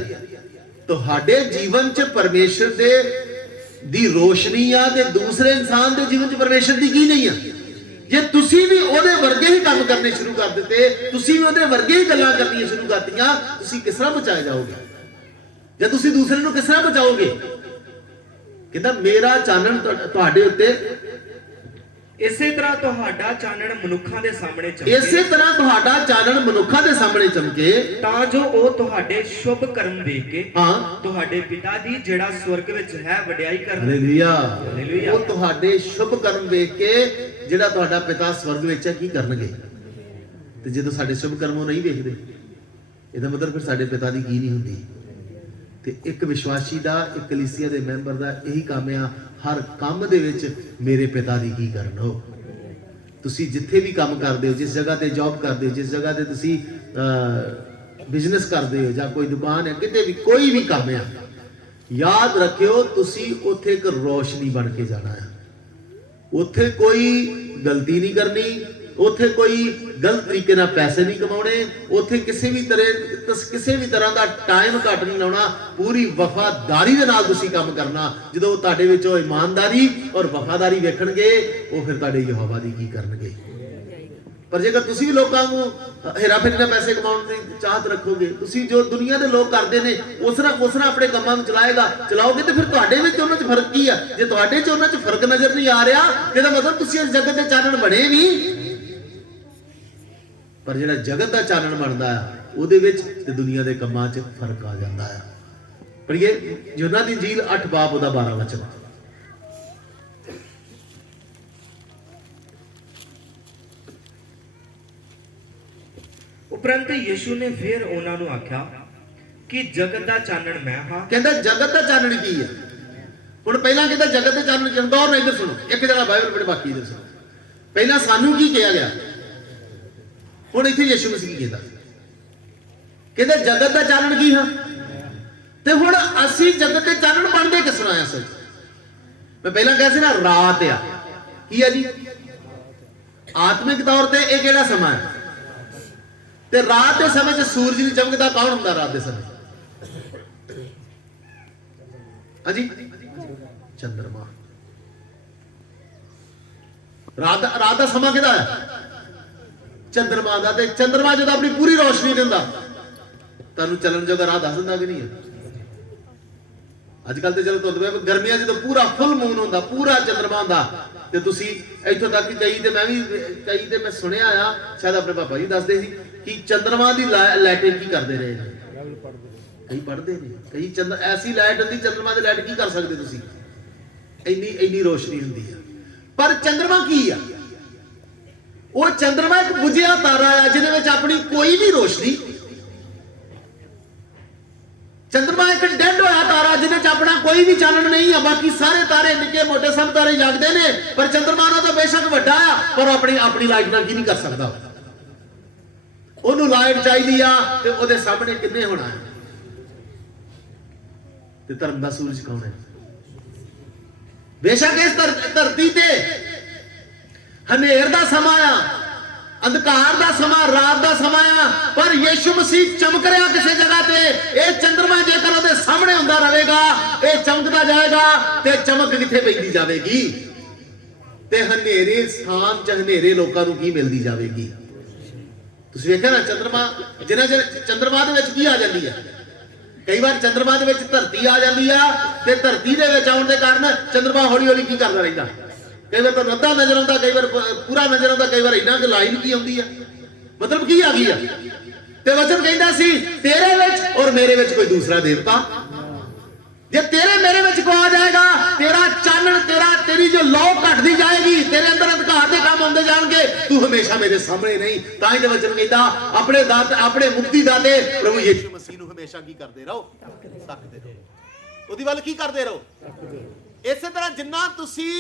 ਤੁਹਾਡੇ ਜੀਵਨ 'ਚ ਪਰਮੇਸ਼ਰ ਦੀ ਰੋਸ਼ਨੀ ਆ, ਤੇ ਦੂਸਰੇ ਇਨਸਾਨ ਦੇ ਜੀਵਨ 'ਚ ਪਰਮੇਸ਼ਰ ਦੀ ਕੀ ਨਹੀਂ ਆ। ਜੇ ਤੁਸੀਂ ਵੀ ਉਹਦੇ ਵਰਗੇ ਹੀ ਕੰਮ ਕਰਨੇ ਸ਼ੁਰੂ ਕਰ ਦਿੱਤੇ, ਤੁਸੀਂ ਵੀ ਉਹਦੇ ਵਰਗੇ ਹੀ ਗੱਲਾਂ ਕਰਨੀਆਂ ਸ਼ੁਰੂ ਕਰਤੀਆਂ, ਤੁਸੀਂ ਕਿਸ ਤਰ੍ਹਾਂ ਬਚਾਏ ਜਾਓਗੇ? ਜਾਂ ਤੁਸੀਂ ਦੂਸਰੇ ਨੂੰ ਕਿਸ ਤਰ੍ਹਾਂ ਬਚਾਓਗੇ? ਕਹਿੰਦਾ ਮੇਰਾ ਚਾਨਣ ਤੁਹਾਡੇ ਉੱਤੇ, ਇਸੇ ਤਰ੍ਹਾਂ ਤੁਹਾਡਾ ਚਾਨਣ ਮਨੁੱਖਾਂ ਦੇ ਸਾਹਮਣੇ ਚਮਕੇ, ਇਸੇ ਤਰ੍ਹਾਂ ਤੁਹਾਡਾ ਚਾਨਣ ਮਨੁੱਖਾਂ ਦੇ ਸਾਹਮਣੇ ਚਮਕੇ, ਤਾਂ ਜੋ ਉਹ ਤੁਹਾਡੇ ਸ਼ੁਭ ਕਰਮ ਵੇਖ ਕੇ ਹਾਂ, ਤੁਹਾਡੇ ਪਿਤਾ ਦੀ ਜਿਹੜਾ ਸਵਰਗ ਵਿੱਚ ਹੈ ਵਡਿਆਈ ਕਰਨ। ਹਾਲੇਲੂਇਆ। ਹਾਲੇਲੂਇਆ। ਉਹ ਤੁਹਾਡੇ ਸ਼ੁਭ ਕਰਮ ਵੇਖ ਕੇ ਜਿਹੜਾ ਤੁਹਾਡਾ ਪਿਤਾ ਸਵਰਗ ਵਿੱਚ ਹੈ ਕੀ ਕਰਨਗੇ? ਤੇ ਜਦੋਂ ਸਾਡੇ ਸ਼ੁਭ ਕਰਮ ਉਹ ਨਹੀਂ ਵੇਖਦੇ, ਇਹਦਾ ਮਤਲਬ ਫਿਰ ਸਾਡੇ ਪਿਤਾ ਦੀ ਕੀ ਨਹੀਂ ਹੁੰਦੀ। ਤੇ ਇੱਕ ਵਿਸ਼ਵਾਸੀ ਦਾ, ਇੱਕ ਕਲੀਸਿਆ ਦੇ ਮੈਂਬਰ ਦਾ ਇਹੀ ਕੰਮ ਆ, ਹਰ ਕੰਮ ਦੇ ਵਿੱਚ ਮੇਰੇ ਪਿਤਾ ਦੀ ਕੀ ਕਰਨ ਹੋ। ਤੁਸੀਂ ਜਿੱਥੇ ਵੀ ਕੰਮ ਕਰਦੇ ਹੋ, ਜਿਸ ਜਗ੍ਹਾ ਤੇ ਜੌਬ ਕਰਦੇ ਹੋ, ਜਿਸ ਜਗ੍ਹਾ ਤੇ ਤੁਸੀਂ ਬਿਜ਼ਨਸ ਕਰਦੇ ਹੋ, ਜਾਂ ਕੋਈ ਦੁਕਾਨ ਹੈ, ਕਿਤੇ ਵੀ ਕੋਈ ਵੀ ਕੰਮ ਆ, ਯਾਦ ਰੱਖਿਓ ਤੁਸੀਂ ਉੱਥੇ ਇੱਕ ਰੋਸ਼ਨੀ ਬਣ ਕੇ ਜਾਣਾ ਹੈ। ਉੱਥੇ ਕੋਈ ਗਲਤੀ ਨਹੀਂ ਕਰਨੀ, ਉੱਥੇ ਕੋਈ ਗਲਤ ਤਰੀਕੇ ਨਾਲ ਪੈਸੇ ਨਹੀਂ ਕਮਾਉਣੇ, ਉੱਥੇ ਕਿਸੇ ਵੀ ਤਰ੍ਹਾਂ ਦਾ ਟਾਈਮ ਘੱਟ ਨਹੀਂ ਲਾਉਣਾ। ਪੂਰੀ ਵਫਾਦਾਰੀ ਦੇ ਨਾਲ ਤੁਸੀਂ ਕੰਮ ਕਰਨਾ। ਜਦੋਂ ਤੁਹਾਡੇ ਵਿੱਚ ਉਹ ਇਮਾਨਦਾਰੀ ਔਰ ਵਫਾਦਾਰੀ ਵੇਖਣਗੇ, ਉਹ ਫਿਰ ਤੁਹਾਡੇ ਯਹੋਵਾ ਦੀ ਕੀ ਕਰਨਗੇ। ਪਰ ਜੇਕਰ ਤੁਸੀਂ ਵੀ ਲੋਕਾਂ ਨੂੰ ਹੇਰਾਫੇਰੀ ਨਾਲ ਪੈਸੇ ਕਮਾਉਣ ਦੀ ਚਾਹਤ ਰੱਖੋਗੇ, ਤੁਸੀਂ ਜੋ ਦੁਨੀਆ ਦੇ ਲੋਕ ਕਰਦੇ ਨੇ ਉਸ ਤਰ੍ਹਾਂ ਆਪਣੇ ਕੰਮਾਂ ਨੂੰ ਚਲਾਓਗੇ, ਤੇ ਫਿਰ ਤੁਹਾਡੇ ਵਿੱਚ ਉਹਨਾਂ 'ਚ ਫਰਕ ਕੀ ਆ? ਜੇ ਤੁਹਾਡੇ 'ਚ ਉਹਨਾਂ 'ਚ ਫਰਕ ਨਜ਼ਰ ਨਹੀਂ ਆ ਰਿਹਾ, ਇਹਦਾ ਮਤਲਬ ਤੁਸੀਂ ਇਸ ਜਗਤ ਦੇ ਚਾਨਣ ਬਣੇ ਨਹੀਂ। ਪਰ ਜਿਹੜਾ ਜਗਤ ਦਾ ਚਾਨਣ ਬਣਦਾ ਆ, ਉਹਦੇ ਵਿੱਚ ਤੇ ਦੁਨੀਆ ਦੇ ਕੰਮਾਂ 'ਚ ਫਰਕ ਆ ਜਾਂਦਾ ਆ। ਪੜ੍ਹੀਏ ਯੋਹਨਾ ਦੀ ਇੰਜੀਲ 8 ਬਾਬ ਉਹਦਾ 12 ਵਚਨ। ਉਪਰੰਤ ਯਿਸੂ ਨੇ ਫਿਰ ਉਹਨਾਂ ਨੂੰ ਆਖਿਆ ਕਿ ਜਗਤ ਦਾ ਚਾਨਣ ਮੈਂ ਹਾਂ। ਕਹਿੰਦਾ ਜਗਤ ਦਾ ਚਾਨਣ ਕੀ ਆ? ਹੁਣ ਪਹਿਲਾਂ ਕਹਿੰਦਾ ਜਗਤ ਦੇ ਚਾਨਣ ਕੀ? ਗੌਰ ਨਾਲ ਇੱਧਰ ਸੁਣੋ, ਇੱਕ ਜਗ੍ਹਾ ਬਾਈਬਲ ਪੜ੍ਹੇ, ਬਾਕੀ ਇੱਧਰ ਸੁਣੋ। ਪਹਿਲਾਂ ਸਾਨੂੰ ਕੀ ਕਿਹਾ ਗਿਆ, ਹੁਣ ਇੱਥੇ ਯਿਸੂ ਮਸੀਹ ਕੀ ਕਹਿੰਦਾ? ਕਹਿੰਦਾ ਜਗਤ ਦਾ ਚਾਨਣ ਕੀ ਹਾਂ। ਤੇ ਹੁਣ ਅਸੀਂ ਜਗਤ ਦੇ ਚਾਨਣ ਬਣਦੇ ਕਿਸ ਤਰ੍ਹਾਂ ਆ? ਅਸਲ ਮੈਂ ਪਹਿਲਾਂ ਕਿਹਾ ਸੀ ਨਾ, ਰਾਤ ਆ। ਕੀ ਆ ਜੀ? ਆਤਮਿਕ ਤੌਰ ਤੇ ਇਹ ਕਿਹੜਾ ਸਮਾਂ ਹੈ? ਤੇ ਰਾਤ ਦੇ ਸਮੇਂ 'ਚ ਸੂਰਜ ਨਹੀਂ ਚਮਕਦਾ। ਕੌਣ ਹੁੰਦਾ ਰਾਤ ਦੇ ਸਮੇਂ? ਹਾਂਜੀ, ਚੰਦਰਮਾ। ਰਾਤ ਦਾ ਸਮਾਂ ਕਿਹਦਾ ਹੈ? ਚੰਦਰਮਾ ਦਾ। ਤੇ ਚੰਦਰਮਾ ਜਦੋਂ ਆਪਣੀ ਪੂਰੀ ਰੋਸ਼ਨੀ ਦਿੰਦਾ, ਤੁਹਾਨੂੰ ਚੱਲਣ ਜੋਗਾ ਰਾਹ ਦੱਸ ਦਿੰਦਾ ਕਿ ਨਹੀਂ ਹੈ? ਅੱਜ ਕੱਲ ਤੇ ਚਲੋ ਧੁੰਦ ਪਏ, ਗਰਮੀਆਂ ਜਦੋਂ ਪੂਰਾ ਫੁੱਲ ਮੂਨ ਹੁੰਦਾ, ਪੂਰਾ ਚੰਦਰਮਾ ਹੁੰਦਾ, ਤੇ ਤੁਸੀਂ ਇੱਥੋਂ ਤੱਕ ਕਈ ਤੇ ਮੈਂ ਸੁਣਿਆ ਆ, ਸ਼ਾਇਦ ਆਪਣੇ ਪਾਪਾ ਜੀ ਦੱਸਦੇ ਸੀ ਕਿ ਚੰਦਰਮਾ ਦੀ ਲਾਈਟ ਕੀ ਕਰਦੇ ਰਹੇ ਨੇ। ਕਈ ਪੜ੍ਹਦੇ ਨੇ, ਕਈ ਐਸੀ ਲਾਈਟ ਹੁੰਦੀ, ਚੰਦਰਮਾ ਦੀ ਲਾਈਟ ਕੀ ਕਰ ਸਕਦੇ ਤੁਸੀਂ? ਇੰਨੀ ਰੋਸ਼ਨੀ ਹੁੰਦੀ ਆ। ਪਰ ਚੰਦਰਮਾ ਕੀ ਆ? ਉਹ ਚੰਦਰਮਾ ਇੱਕ ਬੁਝਿਆ ਤਾਰਾ ਆ, ਜਿਹਦੇ ਵਿੱਚ ਆਪਣੀ ਕੋਈ ਵੀ ਰੋਸ਼ਨੀ। ਚੰਦਰਮਾ ਇੱਕ ਡੈਡ ਹੋਇਆ ਤਾਰਾ, ਜਿਹਦੇ ਚ ਆਪਣਾ ਕੋਈ ਵੀ ਚਾਨਣ ਨਹੀਂ ਆ। ਬਾਕੀ ਸਾਰੇ ਤਾਰੇ, ਨਿੱਕੇ ਮੋਟੇ ਸਭ ਤਾਰੇ ਜਗਦੇ ਨੇ, ਪਰ ਚੰਦਰਮਾ ਨਾਲ ਤਾਂ ਬੇਸ਼ੱਕ ਵੱਡਾ ਆ, ਪਰ ਆਪਣੀ ਲਾਈਟ ਨਾਲ ਕੀ ਨਹੀਂ ਕਰ ਸਕਦਾ। ਉਹਨੂੰ ਲਾਈਟ ਚਾਹੀਦੀ ਆ, ਤੇ ਉਹਦੇ ਸਾਹਮਣੇ ਕਿੰਨੇ ਹੋਣਾ ਹੈ? ਤੇ ਧਰਮ ਦਾ ਸੂਰਜ ਕੌਣ ਹੈ? ਬੇਸ਼ੱਕ ਇਸ ਧਰਤੀ ਤੇ ਹਨੇਰ ਦਾ ਸਮਾਂ ਆ, ਅੰਧਕਾਰ ਦਾ ਸਮਾਂ, ਰਾਤ ਦਾ ਸਮਾਂ ਆ, ਪਰ ਯਿਸੂ ਮਸੀਹ ਚਮਕ ਰਿਹਾ ਕਿਸੇ ਜਗ੍ਹਾ ਤੇ। ਇਹ ਚੰਦਰਮਾ ਜੇਕਰ ਉਹਦੇ ਸਾਹਮਣੇ ਹੁੰਦਾ ਰਹੇਗਾ, ਇਹ ਚਮਕਦਾ ਜਾਏਗਾ ਤੇ ਚਮਕ ਕਿੱਥੇ ਪੈਂਦੀ ਜਾਵੇਗੀ ਤੇ ਹਨੇਰੇ ਸਥਾਨ 'ਚ ਹਨੇਰੇ ਲੋਕਾਂ ਨੂੰ ਕੀ ਮਿਲਦੀ ਜਾਵੇਗੀ। ਤੁਸੀਂ ਵੇਖਿਆ ਨਾ ਚੰਦਰਮਾ, ਜਿੰਨਾ ਚਿਰ ਚੰਦਰਮਾ ਦੇ ਵਿੱਚ ਕੀ ਆ ਜਾਂਦੀ ਆ, ਕਈ ਵਾਰ ਚੰਦਰਮਾ ਦੇ ਵਿੱਚ ਧਰਤੀ ਆ ਜਾਂਦੀ ਆ ਤੇ ਧਰਤੀ ਦੇ ਵਿੱਚ ਆਉਣ ਦੇ ਕਾਰਨ ਚੰਦਰਮਾ ਹੌਲੀ ਹੌਲੀ ਕੀ ਕਰਦਾ ਰਹਿੰਦਾ, ਕਈ ਵਾਰ ਤਾਂ ਅੱਧਾ ਨਜ਼ਰ ਆਉਂਦਾ, ਕਈ ਵਾਰ ਪੂਰਾ ਨਜ਼ਰ ਆਉਂਦਾ, ਕਈ ਵਾਰ ਇੰਨਾ ਕਿ ਲਾਈਨ ਕੀ ਆਉਂਦੀ ਆ। ਮਤਲਬ ਕੀ ਆ ਗਈ ਆ, ਤੇ ਵਚਨ ਕਹਿੰਦਾ ਸੀ ਤੇਰੇ ਵਿੱਚ ਔਰ ਮੇਰੇ ਵਿੱਚ ਕੋਈ ਦੂਸਰਾ ਦੇਵਤਾ। ਜੇ ਤੇਰੇ ਮੇਰੇ ਵਿੱਚ ਕੋ ਆ ਜਾਏਗਾ, ਤੇਰਾ ਚਾਨਣ, ਤੇਰੀ ਜੋ ਲौ ਘਟਦੀ ਜਾਏਗੀ, ਤੇਰੇ ਅੰਦਰ ਅੰਧਕਾਰ ਦੇ ਕੰਮ ਆਉਂਦੇ ਜਾਣਗੇ, ਤੂੰ ਹਮੇਸ਼ਾ ਮੇਰੇ ਸਾਹਮਣੇ ਨਹੀਂ। ਤਾਂ ਹੀ ਤੇ ਵਚਨ ਕਹਿੰਦਾ ਆਪਣੇ ਦਾਤੇ, ਆਪਣੇ ਮੁਕਤੀ ਦਾਤੇ ਪ੍ਰਭੂ ਯਿਸੂ ਮਸੀਹ ਨੂੰ ਹਮੇਸ਼ਾ ਕੀ ਕਰਦੇ ਰਹੋ, ਤੱਕਦੇ ਰਹੋ, ਉਹਦੀ ਵੱਲ ਕੀ ਕਰਦੇ ਰਹੋ। ਇਸੇ ਤਰ੍ਹਾਂ ਜਿੰਨਾ ਤੁਸੀਂ